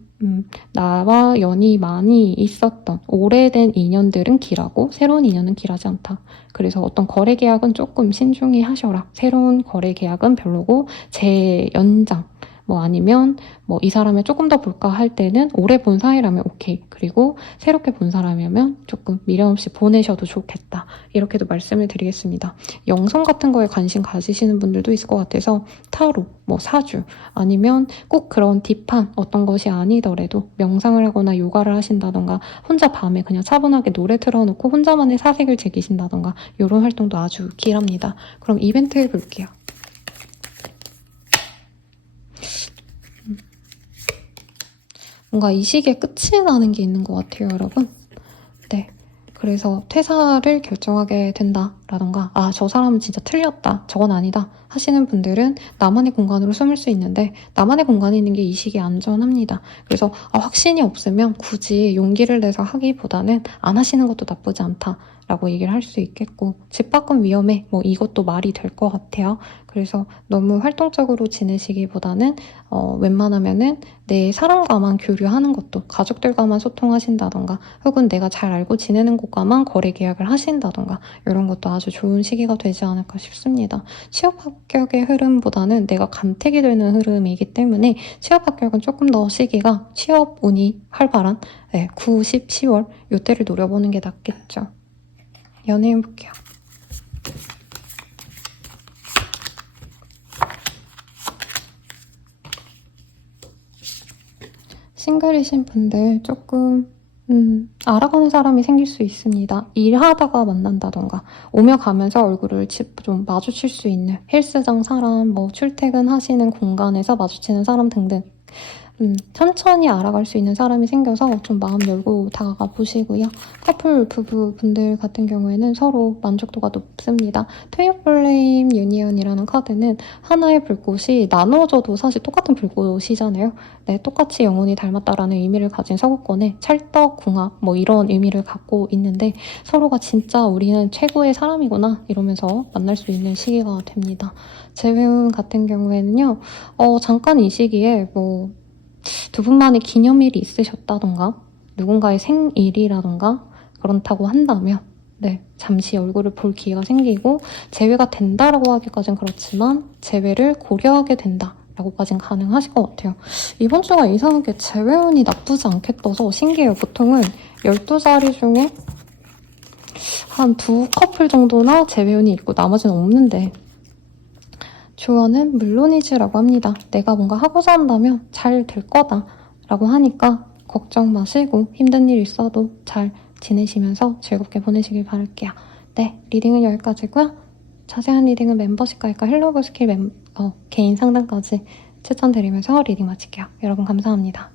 나와 연이 많이 있었던 오래된 인연들은 길하고 새로운 인연은 길하지 않다. 그래서 어떤 거래 계약은 조금 신중히 하셔라. 새로운 거래 계약은 별로고 재연장 뭐 아니면 뭐 이 사람을 조금 더 볼까 할 때는 오래 본 사이라면 오케이. 그리고 새롭게 본 사람이면 조금 미련 없이 보내셔도 좋겠다. 이렇게도 말씀을 드리겠습니다. 영성 같은 거에 관심 가지시는 분들도 있을 것 같아서 타로, 뭐 사주 아니면 꼭 그런 딥한 어떤 것이 아니더라도 명상을 하거나 요가를 하신다던가 혼자 밤에 그냥 차분하게 노래 틀어놓고 혼자만의 사색을 즐기신다던가 이런 활동도 아주 길합니다. 그럼 이벤트 해볼게요. 뭔가 이 시기에 끝이 나는 게 있는 것 같아요, 여러분. 네. 그래서 퇴사를 결정하게 된다라던가 저 사람은 진짜 틀렸다, 저건 아니다 하시는 분들은 나만의 공간으로 숨을 수 있는데 나만의 공간이 있는 게 이 시기에 안전합니다. 그래서 확신이 없으면 굳이 용기를 내서 하기보다는 안 하시는 것도 나쁘지 않다 라고 얘기를 할 수 있겠고, 집 밖은 위험해 뭐 이것도 말이 될 것 같아요. 그래서 너무 활동적으로 지내시기보다는 웬만하면은 내 사람과만 교류하는 것도, 가족들과만 소통하신다던가 혹은 내가 잘 알고 지내는 곳과만 거래 계약을 하신다던가 이런 것도 아주 좋은 시기가 되지 않을까 싶습니다. 취업 합격의 흐름보다는 내가 간택이 되는 흐름이기 때문에 취업 합격은 조금 더 시기가 취업 운이 활발한 9, 10, 10월 이때를 노려보는 게 낫겠죠. 연애해 볼게요. 싱글이신 분들 조금 알아가는 사람이 생길 수 있습니다. 일하다가 만난다던가 오며 가면서 얼굴을 좀 마주칠 수 있는 헬스장 사람, 뭐 출퇴근하시는 공간에서 마주치는 사람 등등 천천히 알아갈 수 있는 사람이 생겨서 좀 마음 열고 다가가 보시고요. 커플 부부분들 같은 경우에는 서로 만족도가 높습니다. 트윈 플레임 유니언이라는 카드는 하나의 불꽃이 나눠져도 사실 똑같은 불꽃이잖아요. 네, 똑같이 영혼이 닮았다라는 의미를 가진 서구권에 찰떡궁합 뭐 이런 의미를 갖고 있는데 서로가 진짜 우리는 최고의 사람이구나 이러면서 만날 수 있는 시기가 됩니다. 재회운 같은 경우에는요. 잠깐 이 시기에 뭐 두 분만의 기념일이 있으셨다던가 누군가의 생일이라던가 그렇다고 한다면 잠시 얼굴을 볼 기회가 생기고 재회가 된다라고 하기까진 그렇지만 재회를 고려하게 된다라고까진 가능하실 것 같아요. 이번 주가 이상하게 재회운이 나쁘지 않게 떠서 신기해요. 보통은 12자리 중에 한 2커플 정도나 재회운이 있고 나머지는 없는데 조언은 물론이지라고 합니다. 내가 뭔가 하고자 한다면 잘 될 거다 라고 하니까 걱정 마시고 힘든 일 있어도 잘 지내시면서 즐겁게 보내시길 바랄게요. 네, 리딩은 여기까지고요. 자세한 리딩은 멤버십 가입과 헬로우 스킬 개인 상담까지 추천드리면서 리딩 마칠게요. 여러분 감사합니다.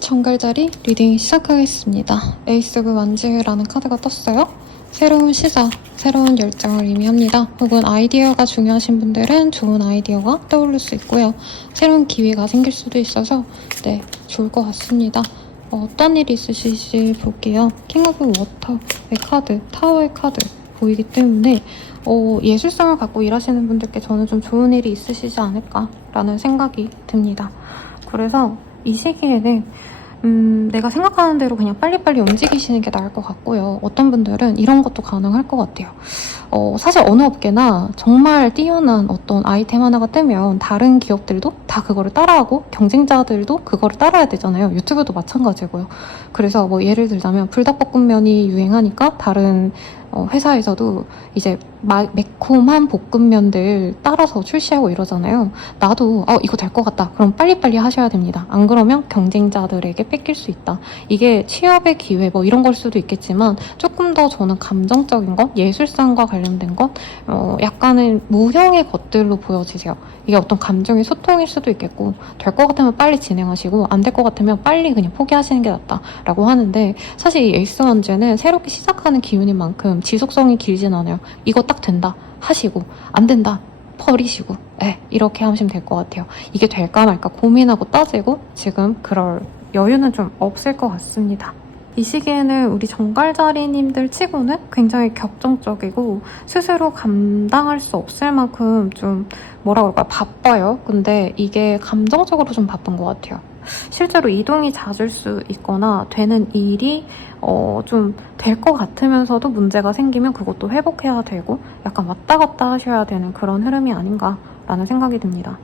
정갈자리 리딩 시작하겠습니다. 에이스 오브 완즈라는 카드가 떴어요. 새로운 시작, 새로운 열정을 의미합니다. 혹은 아이디어가 중요하신 분들은 좋은 아이디어가 떠오를 수 있고요. 새로운 기회가 생길 수도 있어서 네, 좋을 것 같습니다. 어떤 일이 있으실지 볼게요. 킹 오브 워터의 카드, 타워의 카드 보이기 때문에 예술성을 갖고 일하시는 분들께 저는 좀 좋은 일이 있으시지 않을까라는 생각이 듭니다. 그래서 이 시기에는 내가 생각하는 대로 그냥 빨리빨리 움직이시는 게 나을 것 같고요. 어떤 분들은 이런 것도 가능할 것 같아요. 사실 어느 업계나 정말 뛰어난 어떤 아이템 하나가 뜨면 다른 기업들도 다 그거를 따라하고 경쟁자들도 그거를 따라야 되잖아요. 유튜브도 마찬가지고요. 그래서 뭐 예를 들자면 불닭볶음면이 유행하니까 다른 회사에서도 이제 매콤한 볶음면들 따라서 출시하고 이러잖아요. 나도 이거 될 것 같다. 그럼 빨리빨리 하셔야 됩니다. 안 그러면 경쟁자들에게 뺏길 수 있다. 이게 취업의 기회 뭐 이런 걸 수도 있겠지만 조금 더 저는 감정적인 것, 예술성과 관련된 것, 약간은 무형의 것들로 보여지세요. 이게 어떤 감정의 소통일 수도 있겠고 될 것 같으면 빨리 진행하시고 안 될 것 같으면 빨리 그냥 포기하시는 게 낫다라고 하는데 사실 이 에이스 원제는 새롭게 시작하는 기운인 만큼 지속성이 길진 않아요. 이거 딱 된다 하시고 안 된다 버리시고 이렇게 하시면 될 것 같아요. 이게 될까 말까 고민하고 따지고 지금 그럴 여유는 좀 없을 것 같습니다. 이 시기에는 우리 정갈자리님들 치고는 굉장히 격정적이고 스스로 감당할 수 없을 만큼 좀 뭐라 그럴까요? 바빠요. 근데 이게 감정적으로 좀 바쁜 것 같아요. 실제로 이동이 잦을 수 있거나 되는 일이 좀 될 것 같으면서도 문제가 생기면 그것도 회복해야 되고 약간 왔다 갔다 하셔야 되는 그런 흐름이 아닌가라는 생각이 듭니다.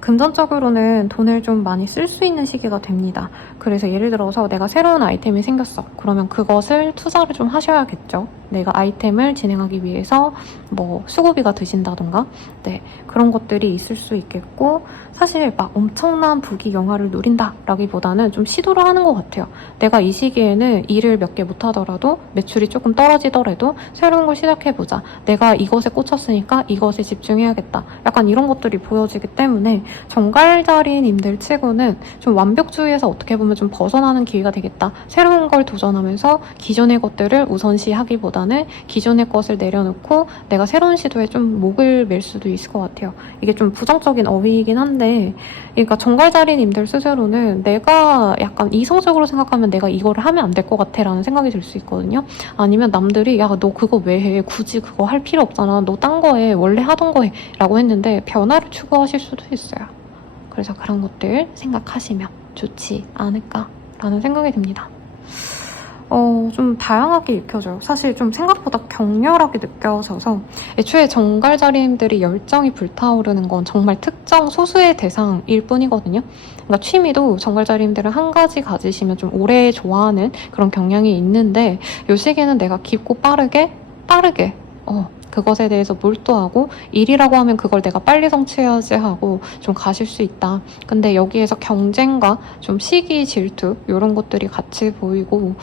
금전적으로는 돈을 좀 많이 쓸 수 있는 시기가 됩니다. 그래서 예를 들어서 내가 새로운 아이템이 생겼어. 그러면 그것을 투자를 좀 하셔야겠죠. 내가 아이템을 진행하기 위해서 뭐 수고비가 드신다던가 그런 것들이 있을 수 있겠고 사실 막 엄청난 부귀영화를 누린다라기보다는 좀 시도를 하는 것 같아요. 내가 이 시기에는 일을 몇 개 못하더라도 매출이 조금 떨어지더라도 새로운 걸 시작해보자. 내가 이것에 꽂혔으니까 이것에 집중해야겠다. 약간 이런 것들이 보여지기 때문에 정갈자리님들 치고는 좀 완벽주의에서 어떻게 보면 좀 벗어나는 기회가 되겠다. 새로운 걸 도전하면서 기존의 것들을 우선시하기보다는 기존의 것을 내려놓고 내가 새로운 시도에 좀 목을 맬 수도 있을 것 같아요. 이게 좀 부정적인 어휘이긴 한데 그러니까 정갈자리님들 스스로는 내가 약간 이성적으로 생각하면 내가 이거를 하면 안 될 것 같아 라는 생각이 들 수 있거든요. 아니면 남들이 야 너 그거 왜 해? 굳이 그거 할 필요 없잖아. 너 딴 거 해. 원래 하던 거 해. 라고 했는데 변화를 추구하실 수도 있어요. 그래서 그런 것들 생각하시면 좋지 않을까라는 생각이 듭니다. 좀 다양하게 읽혀져요. 사실 좀 생각보다 격렬하게 느껴져서 애초에 정갈자리님들이 열정이 불타오르는 건 정말 특정 소수의 대상일 뿐이거든요. 그러니까 취미도 정갈자리님들은 한 가지 가지시면 좀 오래 좋아하는 그런 경향이 있는데 요 시기에는 내가 깊고 빠르게 그것에 대해서 몰두하고 일이라고 하면 그걸 내가 빨리 성취해야지 하고 좀 가실 수 있다. 근데 여기에서 경쟁과 좀 시기 질투 이런 것들이 같이 보이고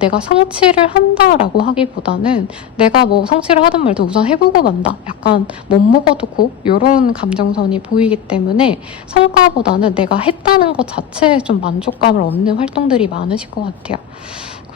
내가 성취를 한다라고 하기보다는 내가 뭐 성취를 하든 말든 우선 해보고 만다. 약간 못 먹어두고 이런 감정선이 보이기 때문에 성과보다는 내가 했다는 것 자체에 좀 만족감을 얻는 활동들이 많으실 것 같아요.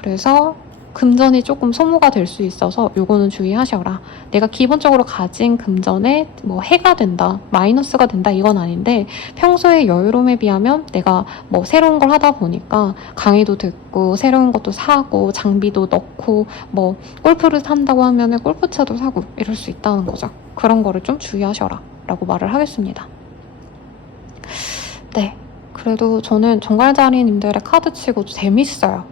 그래서 금전이 조금 소모가 될 수 있어서 요거는 주의하셔라. 내가 기본적으로 가진 금전에 뭐 해가 된다, 마이너스가 된다 이건 아닌데 평소의 여유로움에 비하면 내가 뭐 새로운 걸 하다 보니까 강의도 듣고 새로운 것도 사고 장비도 넣고 뭐 골프를 탄다고 하면은 골프차도 사고 이럴 수 있다는 거죠. 그런 거를 좀 주의하셔라 라고 말을 하겠습니다. 그래도 저는 정갈자리님들의 카드 치고 재밌어요.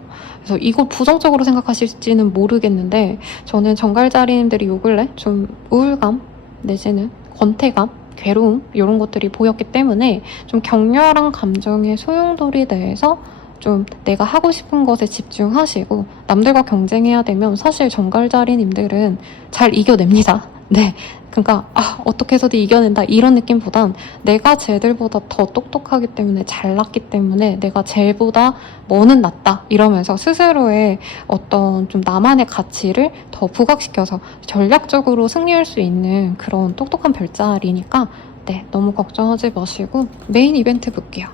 그래서 이걸 부정적으로 생각하실지는 모르겠는데 저는 정갈자리님들이 요 근래 좀 우울감 내지는 권태감, 괴로움 이런 것들이 보였기 때문에 좀 격렬한 감정의 소용돌이 내에서 좀 내가 하고 싶은 것에 집중하시고 남들과 경쟁해야 되면 사실 정갈자리님들은 잘 이겨냅니다. 네. 그러니까 어떻게 해서든 이겨낸다 이런 느낌보단 내가 쟤들보다 더 똑똑하기 때문에 잘났기 때문에 내가 쟤보다 뭐는 낫다 이러면서 스스로의 어떤 좀 나만의 가치를 더 부각시켜서 전략적으로 승리할 수 있는 그런 똑똑한 별자리니까 네, 너무 걱정하지 마시고 메인 이벤트 볼게요.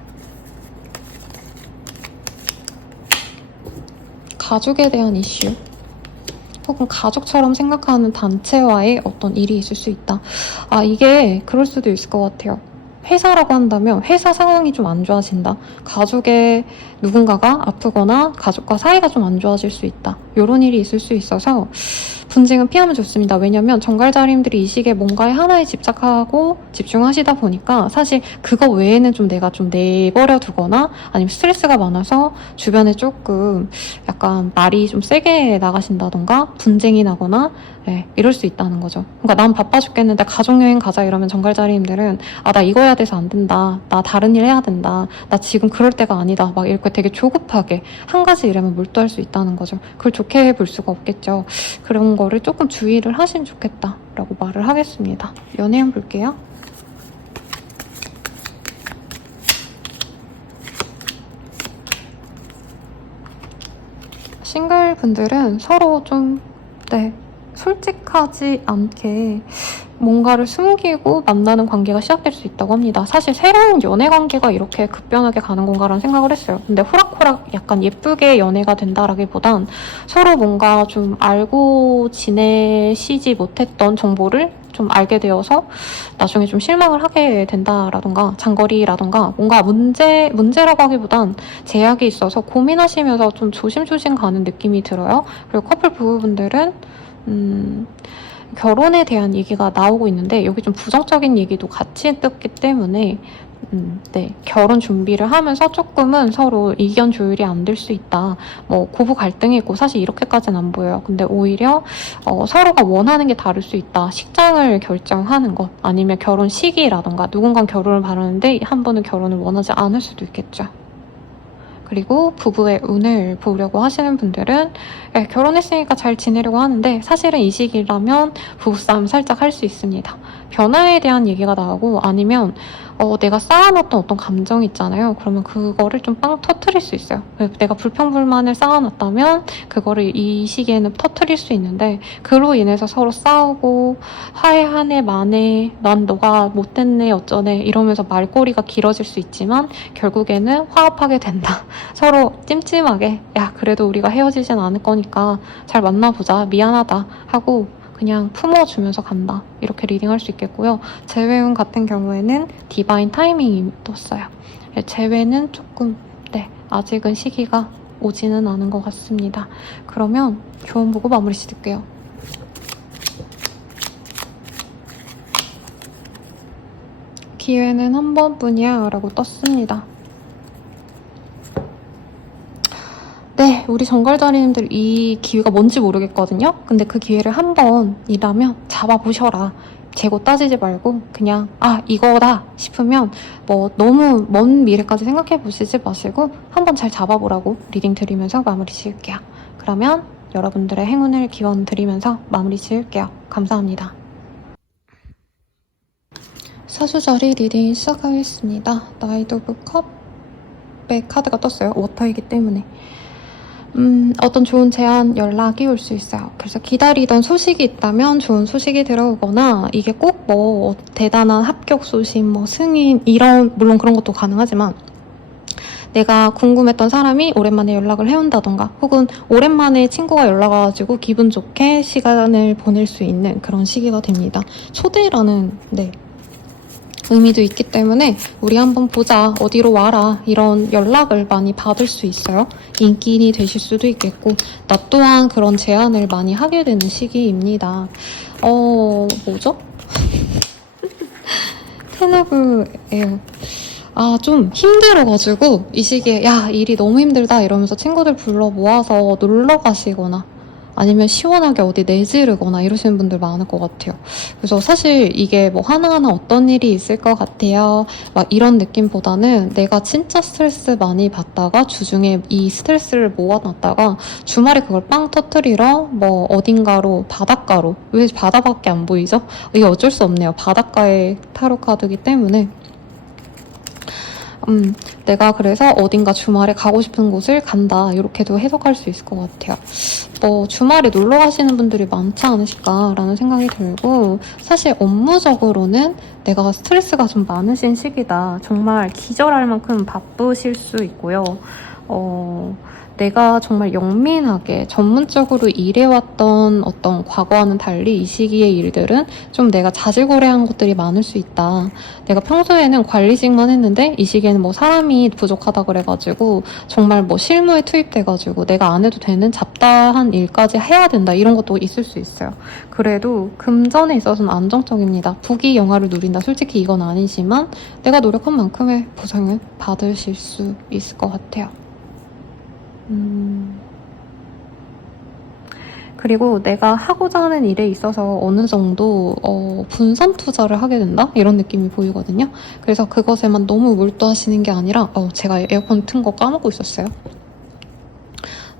가족에 대한 이슈 혹은 가족처럼 생각하는 단체와의 어떤 일이 있을 수 있다. 이게 그럴 수도 있을 것 같아요. 회사라고 한다면 회사 상황이 좀 안 좋아진다. 가족의 누군가가 아프거나 가족과 사이가 좀 안 좋아질 수 있다. 이런 일이 있을 수 있어서 분쟁은 피하면 좋습니다. 왜냐면 정갈자림들이 이 시기에 뭔가에 하나에 집착하고 집중하시다 보니까 사실 그거 외에는 좀 내가 좀 내버려 두거나 아니면 스트레스가 많아서 주변에 조금 약간 말이 좀 세게 나가신다던가 분쟁이 나거나 네, 이럴 수 있다는 거죠. 그러니까 난 바빠 죽겠는데 가족여행 가자 이러면 정갈자리님들은 나 이거 해야 돼서 안 된다. 나 다른 일 해야 된다. 나 지금 그럴 때가 아니다. 막 이렇게 되게 조급하게 한 가지 일에만 몰두할 수 있다는 거죠. 그걸 좋게 볼 수가 없겠죠. 그런 거를 조금 주의를 하시면 좋겠다라고 말을 하겠습니다. 연애운 볼게요. 싱글 분들은 서로 좀 솔직하지 않게 뭔가를 숨기고 만나는 관계가 시작될 수 있다고 합니다. 사실 새로운 연애 관계가 이렇게 급변하게 가는 건가라는 생각을 했어요. 근데 호락호락 약간 예쁘게 연애가 된다라기보단 서로 뭔가 좀 알고 지내시지 못했던 정보를 좀 알게 되어서 나중에 좀 실망을 하게 된다라던가 장거리라던가 뭔가 문제라고 하기보단 제약이 있어서 고민하시면서 좀 조심조심 가는 느낌이 들어요. 그리고 커플 부부분들은 결혼에 대한 얘기가 나오고 있는데 여기 좀 부정적인 얘기도 같이 떴기 때문에 결혼 준비를 하면서 조금은 서로 의견 조율이 안 될 수 있다. 뭐 고부 갈등이 있고 사실 이렇게까지는 안 보여요. 근데 오히려 서로가 원하는 게 다를 수 있다. 식장을 결정하는 것 아니면 결혼 시기라던가 누군가는 결혼을 바라는데 한 분은 결혼을 원하지 않을 수도 있겠죠. 그리고 부부의 운을 보려고 하시는 분들은 결혼했으니까 잘 지내려고 하는데 사실은 이 시기라면 부부싸움 살짝 할 수 있습니다. 변화에 대한 얘기가 나오고 아니면 내가 쌓아놨던 어떤 감정이 있잖아요. 그러면 그거를 좀 빵 터트릴 수 있어요. 내가 불평불만을 쌓아놨다면 그거를 이 시기에는 터트릴 수 있는데 그로 인해서 서로 싸우고 화해하네 마네 난 너가 못됐네 어쩌네 이러면서 말꼬리가 길어질 수 있지만 결국에는 화합하게 된다. 서로 찜찜하게 야 그래도 우리가 헤어지진 않을 거니까 잘 만나보자 미안하다 하고 그냥 품어주면서 간다. 이렇게 리딩할 수 있겠고요. 재회운 같은 경우에는 디바인 타이밍이 떴어요. 재회는 조금 아직은 시기가 오지는 않은 것 같습니다. 그러면 조언 보고 마무리 짓을게요. 기회는 한 번뿐이야 라고 떴습니다. 네, 우리 정갈자리님들 이 기회가 뭔지 모르겠거든요. 근데 그 기회를 한 번이라면 잡아보셔라. 재고 따지지 말고 그냥 이거다 싶으면 뭐 너무 먼 미래까지 생각해 보시지 마시고 한번 잘 잡아보라고 리딩 드리면서 마무리 지을게요. 그러면 여러분들의 행운을 기원 드리면서 마무리 지을게요. 감사합니다. 사주자리 리딩 시작하겠습니다. 나이트 오브 컵의 카드가 떴어요. 워터이기 때문에. 어떤 좋은 제안, 연락이 올 수 있어요. 그래서 기다리던 소식이 있다면 좋은 소식이 들어오거나 이게 꼭 뭐 대단한 합격 소식, 뭐 승인 물론 그런 것도 가능하지만 내가 궁금했던 사람이 오랜만에 연락을 해온다던가 혹은 오랜만에 친구가 연락 와가지고 기분 좋게 시간을 보낼 수 있는 그런 시기가 됩니다. 초대라는 의미도 있기 때문에 우리 한번 보자, 어디로 와라 이런 연락을 많이 받을 수 있어요. 인기인이 되실 수도 있겠고 나 또한 그런 제안을 많이 하게 되는 시기입니다. 뭐죠? 테너브예요. 좀 힘들어가지고 이 시기에 야, 일이 너무 힘들다 이러면서 친구들 불러 모아서 놀러 가시거나 아니면 시원하게 어디 내지르거나 이러시는 분들 많을 것 같아요. 그래서 사실 이게 뭐 하나하나 어떤 일이 있을 것 같아요. 막 이런 느낌보다는 내가 진짜 스트레스 많이 받다가 주중에 이 스트레스를 모아놨다가 주말에 그걸 빵 터트리러 뭐 어딘가로 바닷가로, 왜 바다밖에 안 보이죠? 이게 어쩔 수 없네요. 바닷가의 타로 카드이기 때문에 내가 그래서 어딘가 주말에 가고 싶은 곳을 간다. 이렇게도 해석할 수 있을 것 같아요. 뭐 주말에 놀러 가시는 분들이 많지 않으실까라는 생각이 들고, 사실 업무적으로는 내가 스트레스가 좀 많으신 시기다. 정말 기절할 만큼 바쁘실 수 있고요. 내가 정말 영민하게 전문적으로 일해왔던 어떤 과거와는 달리 이 시기의 일들은 좀 내가 자질구레한 것들이 많을 수 있다. 내가 평소에는 관리직만 했는데 이 시기에는 뭐 사람이 부족하다 그래가지고 정말 뭐 실무에 투입돼가지고 내가 안 해도 되는 잡다한 일까지 해야 된다. 이런 것도 있을 수 있어요. 그래도 금전에 있어서는 안정적입니다. 부귀 영화를 누린다. 솔직히 이건 아니지만 내가 노력한 만큼의 보상을 받으실 수 있을 것 같아요. 그리고 내가 하고자 하는 일에 있어서 어느 정도 분산 투자를 하게 된다? 이런 느낌이 보이거든요. 그래서 그것에만 너무 몰두하시는 게 아니라 제가 에어컨 튼 거 까먹고 있었어요.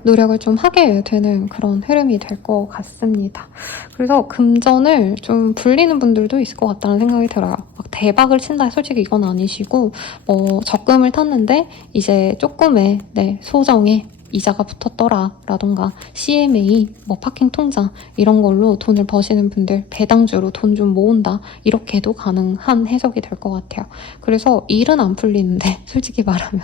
노력을 좀 하게 되는 그런 흐름이 될 것 같습니다. 그래서 금전을 좀 불리는 분들도 있을 것 같다는 생각이 들어요. 막 대박을 친다, 솔직히 이건 아니시고 적금을 탔는데 이제 조금의 소정의 이자가 붙었더라 라던가 CMA, 파킹 통장 이런 걸로 돈을 버시는 분들, 배당주로 돈 좀 모은다 이렇게도 가능한 해석이 될 것 같아요. 그래서 일은 안 풀리는데 솔직히 말하면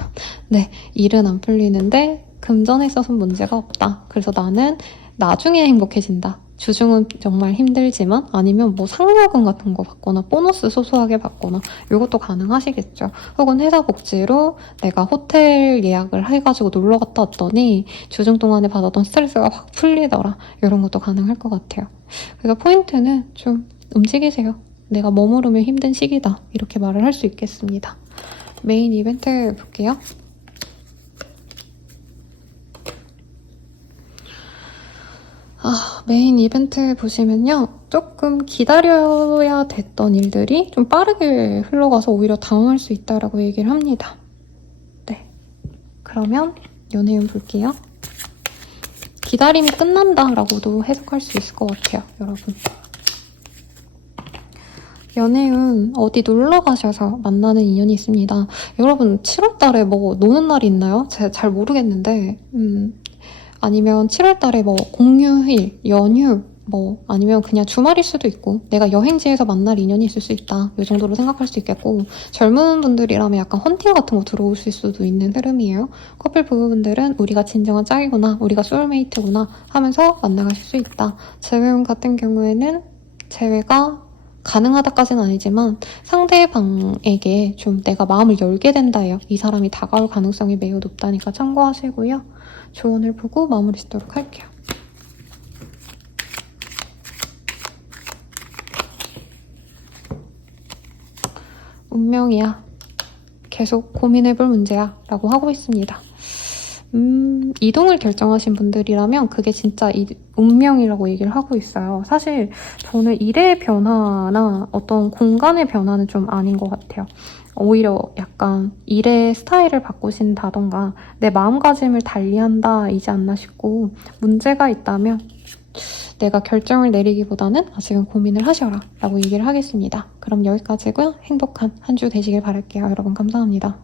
일은 안 풀리는데 금전에 있어서는 문제가 없다. 그래서 나는 나중에 행복해진다. 주중은 정말 힘들지만 아니면 뭐 상여금 같은 거 받거나 보너스 소소하게 받거나 이것도 가능하시겠죠. 혹은 회사 복지로 내가 호텔 예약을 해가지고 놀러 갔다 왔더니 주중 동안에 받았던 스트레스가 확 풀리더라. 이런 것도 가능할 것 같아요. 그래서 포인트는 좀 움직이세요. 내가 머무르면 힘든 시기다. 이렇게 말을 할 수 있겠습니다. 메인 이벤트 볼게요. 메인 이벤트 보시면요. 조금 기다려야 됐던 일들이 좀 빠르게 흘러가서 오히려 당황할 수 있다라고 얘기를 합니다. 네. 그러면 연애운 볼게요. 기다림이 끝난다라고도 해석할 수 있을 것 같아요, 여러분. 연애운 어디 놀러 가셔서 만나는 인연이 있습니다. 여러분 7월달에 뭐 노는 날이 있나요? 제가 잘 모르겠는데 아니면 7월달에 뭐 공휴일, 연휴, 아니면 그냥 주말일 수도 있고 내가 여행지에서 만날 인연이 있을 수 있다. 이 정도로 생각할 수 있겠고, 젊은 분들이라면 약간 헌팅 같은 거 들어오실 수도 있는 흐름이에요. 커플 부부분들은 우리가 진정한 짝이구나, 우리가 소울메이트구나 하면서 만나가실 수 있다. 재회운 같은 경우에는 재회가 가능하다까지는 아니지만 상대방에게 좀 내가 마음을 열게 된다예요. 이 사람이 다가올 가능성이 매우 높다니까 참고하시고요. 조언을 보고 마무리 짓도록 할게요. 운명이야. 계속 고민해볼 문제야. 라고 하고 있습니다. 이동을 결정하신 분들이라면 그게 진짜 운명이라고 얘기를 하고 있어요. 사실 저는 일의 변화나 어떤 공간의 변화는 좀 아닌 것 같아요. 오히려 약간 일의 스타일을 바꾸신다던가 내 마음가짐을 달리한다이지 않나 싶고, 문제가 있다면 내가 결정을 내리기보다는 아직은 고민을 하셔라 라고 얘기를 하겠습니다. 그럼 여기까지고요. 행복한 한 주 되시길 바랄게요. 여러분 감사합니다.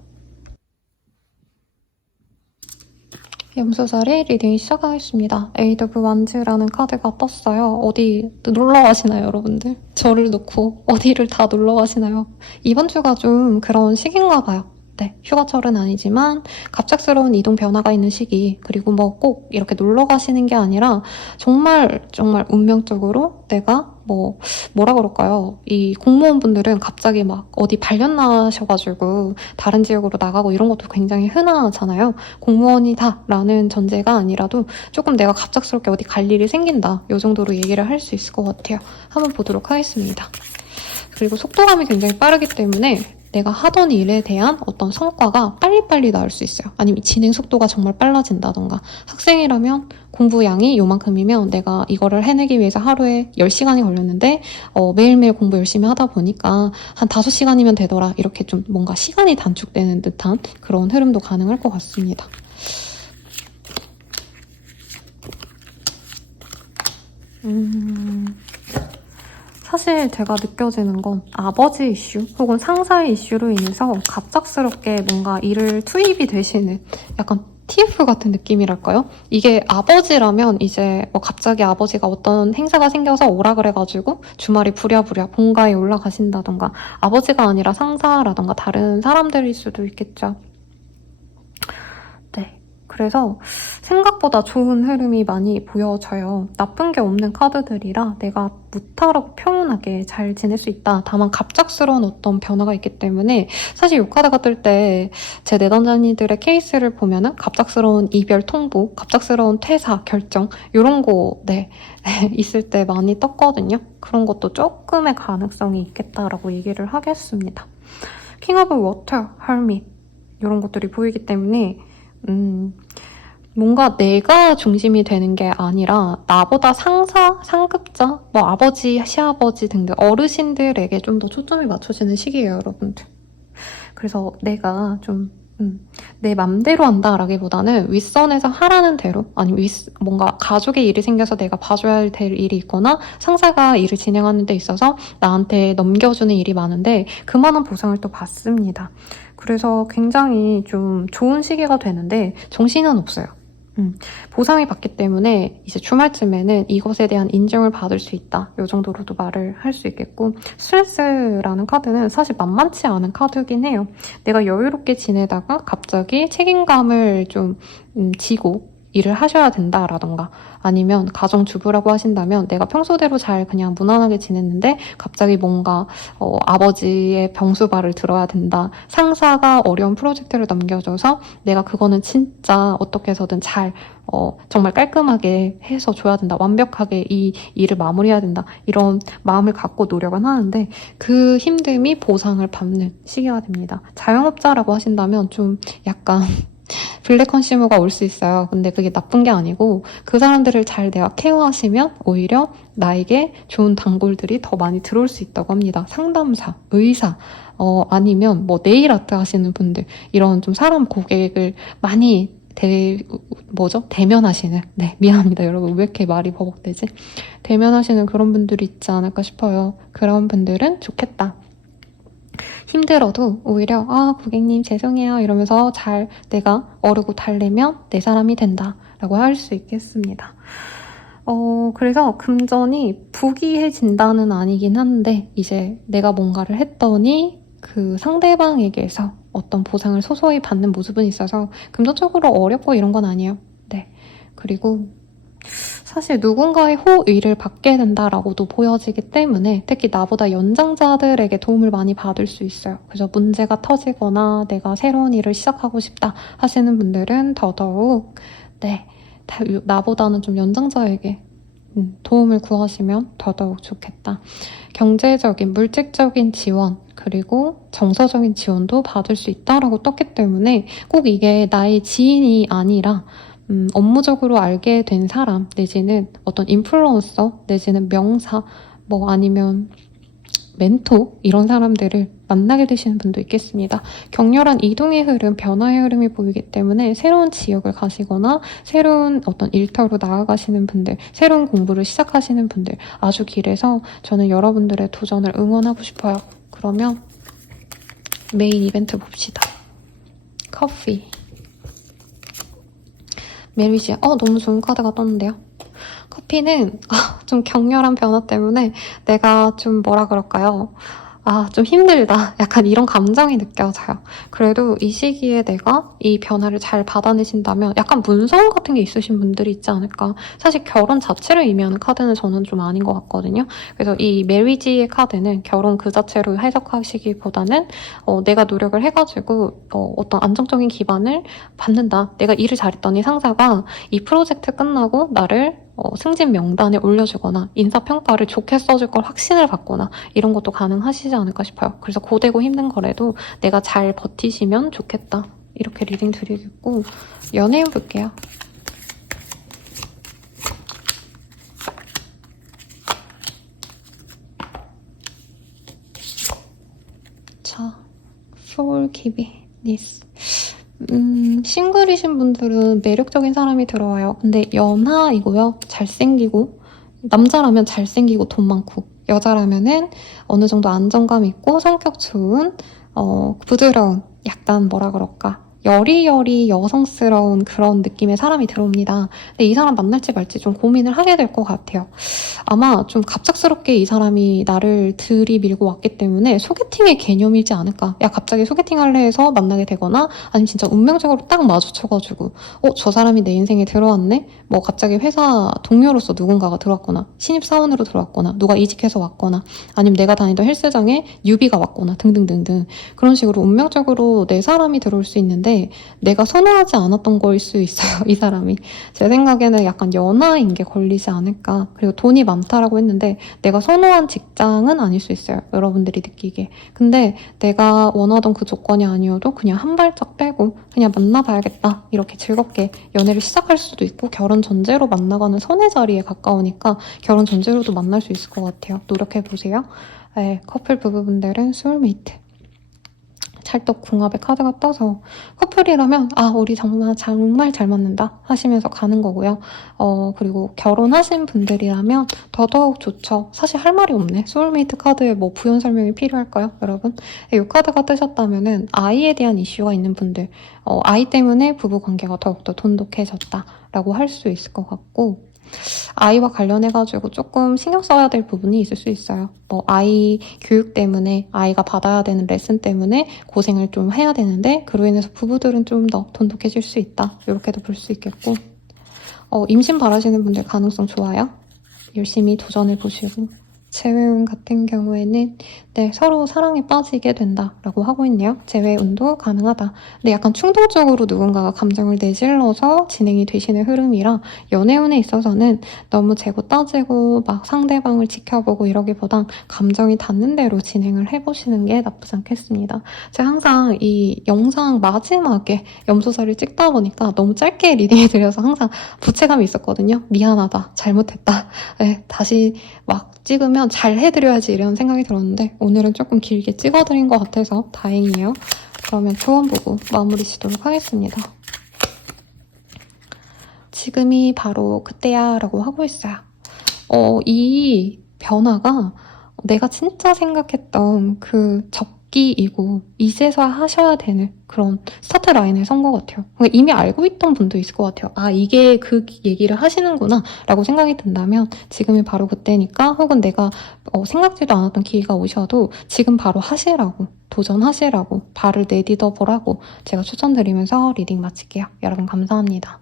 염소자리 리딩 시작하겠습니다. 에이드 오브 완즈라는 카드가 떴어요. 어디 놀러 가시나요, 여러분들? 저를 놓고 어디를 다 놀러 가시나요? 이번 주가 좀 그런 시기인가 봐요. 휴가철은 아니지만 갑작스러운 이동 변화가 있는 시기, 그리고 꼭 이렇게 놀러 가시는 게 아니라 정말 운명적으로 내가 뭐라 그럴까요? 이 공무원분들은 갑자기 막 어디 발령 나셔가지고 다른 지역으로 나가고 이런 것도 굉장히 흔하잖아요. 공무원이다 라는 전제가 아니라도 조금 내가 갑작스럽게 어디 갈 일이 생긴다, 이 정도로 얘기를 할 수 있을 것 같아요. 한번 보도록 하겠습니다. 그리고 속도감이 굉장히 빠르기 때문에 내가 하던 일에 대한 어떤 성과가 빨리빨리 나올 수 있어요. 아니면 진행 속도가 정말 빨라진다던가. 학생이라면 공부량이 요만큼이면 내가 이거를 해내기 위해서 하루에 10시간이 걸렸는데 매일매일 공부 열심히 하다 보니까 한 5시간이면 되더라. 이렇게 좀 뭔가 시간이 단축되는 듯한 그런 흐름도 가능할 것 같습니다. 사실 제가 느껴지는 건 아버지 이슈 혹은 상사의 이슈로 인해서 갑작스럽게 뭔가 일을 투입이 되시는 약간 TF 같은 느낌이랄까요? 이게 아버지라면 이제 뭐 갑자기 아버지가 어떤 행사가 생겨서 오라 그래가지고 주말에 부랴부랴 본가에 올라가신다던가, 아버지가 아니라 상사라던가 다른 사람들일 수도 있겠죠. 네. 그래서 생각보다 좋은 흐름이 많이 보여져요. 나쁜 게 없는 카드들이라 내가 무탈하고 평온하게 잘 지낼 수 있다. 다만 갑작스러운 어떤 변화가 있기 때문에 사실 이 카드가 뜰 때 제 내담자님들의 케이스를 보면은 갑작스러운 이별 통보, 갑작스러운 퇴사 결정 이런 거 있을 때 많이 떴거든요. 그런 것도 조금의 가능성이 있겠다라고 얘기를 하겠습니다. 킹 오브 워터, 헐밋 이런 것들이 보이기 때문에 뭔가 내가 중심이 되는 게 아니라 나보다 상사, 상급자, 뭐 아버지, 시아버지 등등 어르신들에게 좀 더 초점이 맞춰지는 시기예요, 여러분들. 그래서 내가 좀 내 맘대로 한다라기보다는 윗선에서 하라는 대로, 아니면 뭔가 가족의 일이 생겨서 내가 봐줘야 될 일이 있거나 상사가 일을 진행하는 데 있어서 나한테 넘겨주는 일이 많은데 그만한 보상을 또 받습니다. 그래서 굉장히 좀 좋은 시기가 되는데 정신은 없어요. 보상이 받기 때문에 이제 주말쯤에는 이것에 대한 인정을 받을 수 있다. 이 정도로도 말을 할 수 있겠고, 스트레스라는 카드는 사실 만만치 않은 카드긴 해요. 내가 여유롭게 지내다가 갑자기 책임감을 좀 지고 일을 하셔야 된다라던가, 아니면 가정주부라고 하신다면 내가 평소대로 잘 그냥 무난하게 지냈는데 갑자기 뭔가 아버지의 병수발을 들어야 된다. 상사가 어려운 프로젝트를 넘겨줘서 내가 그거는 진짜 어떻게 해서든 잘 정말 깔끔하게 해서 줘야 된다. 완벽하게 이 일을 마무리해야 된다. 이런 마음을 갖고 노력은 하는데 그 힘듦이 보상을 받는 시기가 됩니다. 자영업자라고 하신다면 좀 약간 블랙 컨슈머가 올 수 있어요. 근데 그게 나쁜 게 아니고 그 사람들을 잘 내가 케어하시면 오히려 나에게 좋은 단골들이 더 많이 들어올 수 있다고 합니다. 상담사, 의사, 아니면 뭐 네일 아트 하시는 분들, 이런 좀 사람 고객을 많이 대면하시는, 미안합니다 여러분, 왜 이렇게 말이 버벅대지? 대면하시는 그런 분들이 있지 않을까 싶어요. 그런 분들은 좋겠다. 힘들어도 오히려 고객님 죄송해요 이러면서 잘 내가 어르고 달래면 내 사람이 된다 라고 할 수 있겠습니다. 그래서 금전이 부귀해진다는 아니긴 한데 이제 내가 뭔가를 했더니 그 상대방에게서 어떤 보상을 소소히 받는 모습은 있어서 금전적으로 어렵고 이런 건 아니에요. 그리고 사실 누군가의 호의를 받게 된다라고도 보여지기 때문에 특히 나보다 연장자들에게 도움을 많이 받을 수 있어요. 그래서 문제가 터지거나 내가 새로운 일을 시작하고 싶다 하시는 분들은 더더욱 나보다는 좀 연장자에게 도움을 구하시면 더더욱 좋겠다. 경제적인, 물질적인 지원, 그리고 정서적인 지원도 받을 수 있다라고 떴기 때문에 꼭 이게 나의 지인이 아니라 업무적으로 알게 된 사람, 내지는 어떤 인플루언서, 내지는 명사, 뭐 아니면 멘토, 이런 사람들을 만나게 되시는 분도 있겠습니다. 격렬한 이동의 흐름, 변화의 흐름이 보이기 때문에 새로운 지역을 가시거나 새로운 어떤 일터로 나아가시는 분들, 새로운 공부를 시작하시는 분들 아주 길해서 저는 여러분들의 도전을 응원하고 싶어요. 그러면 메인 이벤트 봅시다. 커피. 메리지, 너무 좋은 카드가 떴는데요. 커피는 좀 격렬한 변화 때문에 내가 좀 좀 힘들다. 약간 이런 감정이 느껴져요. 그래도 이 시기에 내가 이 변화를 잘 받아내신다면 약간 문성 같은 게 있으신 분들이 있지 않을까. 사실 결혼 자체를 의미하는 카드는 저는 좀 아닌 것 같거든요. 그래서 이 메리지의 카드는 결혼 그 자체로 해석하시기보다는 내가 노력을 해가지고 어떤 안정적인 기반을 받는다. 내가 일을 잘했더니 상사가 이 프로젝트 끝나고 나를 승진 명단에 올려주거나 인사평가를 좋게 써줄 걸 확신을 받거나 이런 것도 가능하시지 않을까 싶어요. 그래서 고되고 힘든 거라도 내가 잘 버티시면 좋겠다. 이렇게 리딩 드리겠고 연애운 볼게요. 자, forgiveness. 싱글이신 분들은 매력적인 사람이 들어와요. 근데 연하이고요. 잘생기고, 남자라면 잘생기고 돈 많고, 여자라면은 어느 정도 안정감 있고 성격 좋은, 부드러운, 약간 뭐라 그럴까. 여리여리 여성스러운 그런 느낌의 사람이 들어옵니다. 근데 이 사람 만날지 말지 좀 고민을 하게 될 것 같아요. 아마 좀 갑작스럽게 이 사람이 나를 들이밀고 왔기 때문에 소개팅의 개념이지 않을까. 야, 갑자기 소개팅 할래 해서 만나게 되거나 아니면 진짜 운명적으로 딱 마주쳐가지고 저 사람이 내 인생에 들어왔네? 뭐 갑자기 회사 동료로서 누군가가 들어왔거나 신입사원으로 들어왔거나 누가 이직해서 왔거나 아니면 내가 다니던 헬스장에 뉴비가 왔거나 등등등등 그런 식으로 운명적으로 내 사람이 들어올 수 있는데 내가 선호하지 않았던 거일 수 있어요. 이 사람이. 제 생각에는 약간 연하인 게 걸리지 않을까. 그리고 돈이 많다라고 했는데 내가 선호한 직장은 아닐 수 있어요. 여러분들이 느끼기에. 근데 내가 원하던 그 조건이 아니어도 그냥 한 발짝 빼고 그냥 만나봐야겠다. 이렇게 즐겁게 연애를 시작할 수도 있고 결혼 전제로 만나가는 선의 자리에 가까우니까 결혼 전제로도 만날 수 있을 것 같아요. 노력해보세요. 네, 커플 부부분들은 소울메이트. 찰떡궁합의 카드가 떠서 커플이라면 우리 정말 잘 맞는다 하시면서 가는 거고요. 그리고 결혼하신 분들이라면 더더욱 좋죠. 사실 할 말이 없네. 소울메이트 카드에 뭐 부연 설명이 필요할까요, 여러분? 이 카드가 뜨셨다면은 아이에 대한 이슈가 있는 분들, 아이 때문에 부부 관계가 더욱더 돈독해졌다라고 할 수 있을 것 같고 아이와 관련해가지고 조금 신경 써야 될 부분이 있을 수 있어요. 뭐 아이 교육 때문에 아이가 받아야 되는 레슨 때문에 고생을 좀 해야 되는데 그로 인해서 부부들은 좀 더 돈독해질 수 있다. 이렇게도 볼 수 있겠고 임신 바라시는 분들 가능성 좋아요. 열심히 도전해 보시고 재회운 같은 경우에는 서로 사랑에 빠지게 된다라고 하고 있네요. 재회운도 가능하다. 근데 약간 충동적으로 누군가가 감정을 내질러서 진행이 되시는 흐름이라 연애운에 있어서는 너무 재고 따지고 막 상대방을 지켜보고 이러기보단 감정이 닿는 대로 진행을 해보시는 게 나쁘지 않겠습니다. 제가 항상 이 영상 마지막에 염소살을 찍다 보니까 너무 짧게 리딩해드려서 항상 부채감이 있었거든요. 미안하다. 잘못했다. 네, 다시 막 찍으면 잘 해드려야지 이런 생각이 들었는데 오늘은 조금 길게 찍어드린 것 같아서 다행이에요. 그러면 조언 보고 마무리 짓도록 하겠습니다. 지금이 바로 그때야 라고 하고 있어요. 이 변화가 내가 진짜 생각했던 그 접기이고 이제서야 하셔야 되는 그런 스타트 라인에 선 것 같아요. 이미 알고 있던 분도 있을 것 같아요. 이게 그 얘기를 하시는구나 라고 생각이 든다면 지금이 바로 그때니까 혹은 내가 생각지도 않았던 기회가 오셔도 지금 바로 하시라고 도전하시라고 발을 내디뎌 보라고 제가 추천드리면서 리딩 마칠게요. 여러분 감사합니다.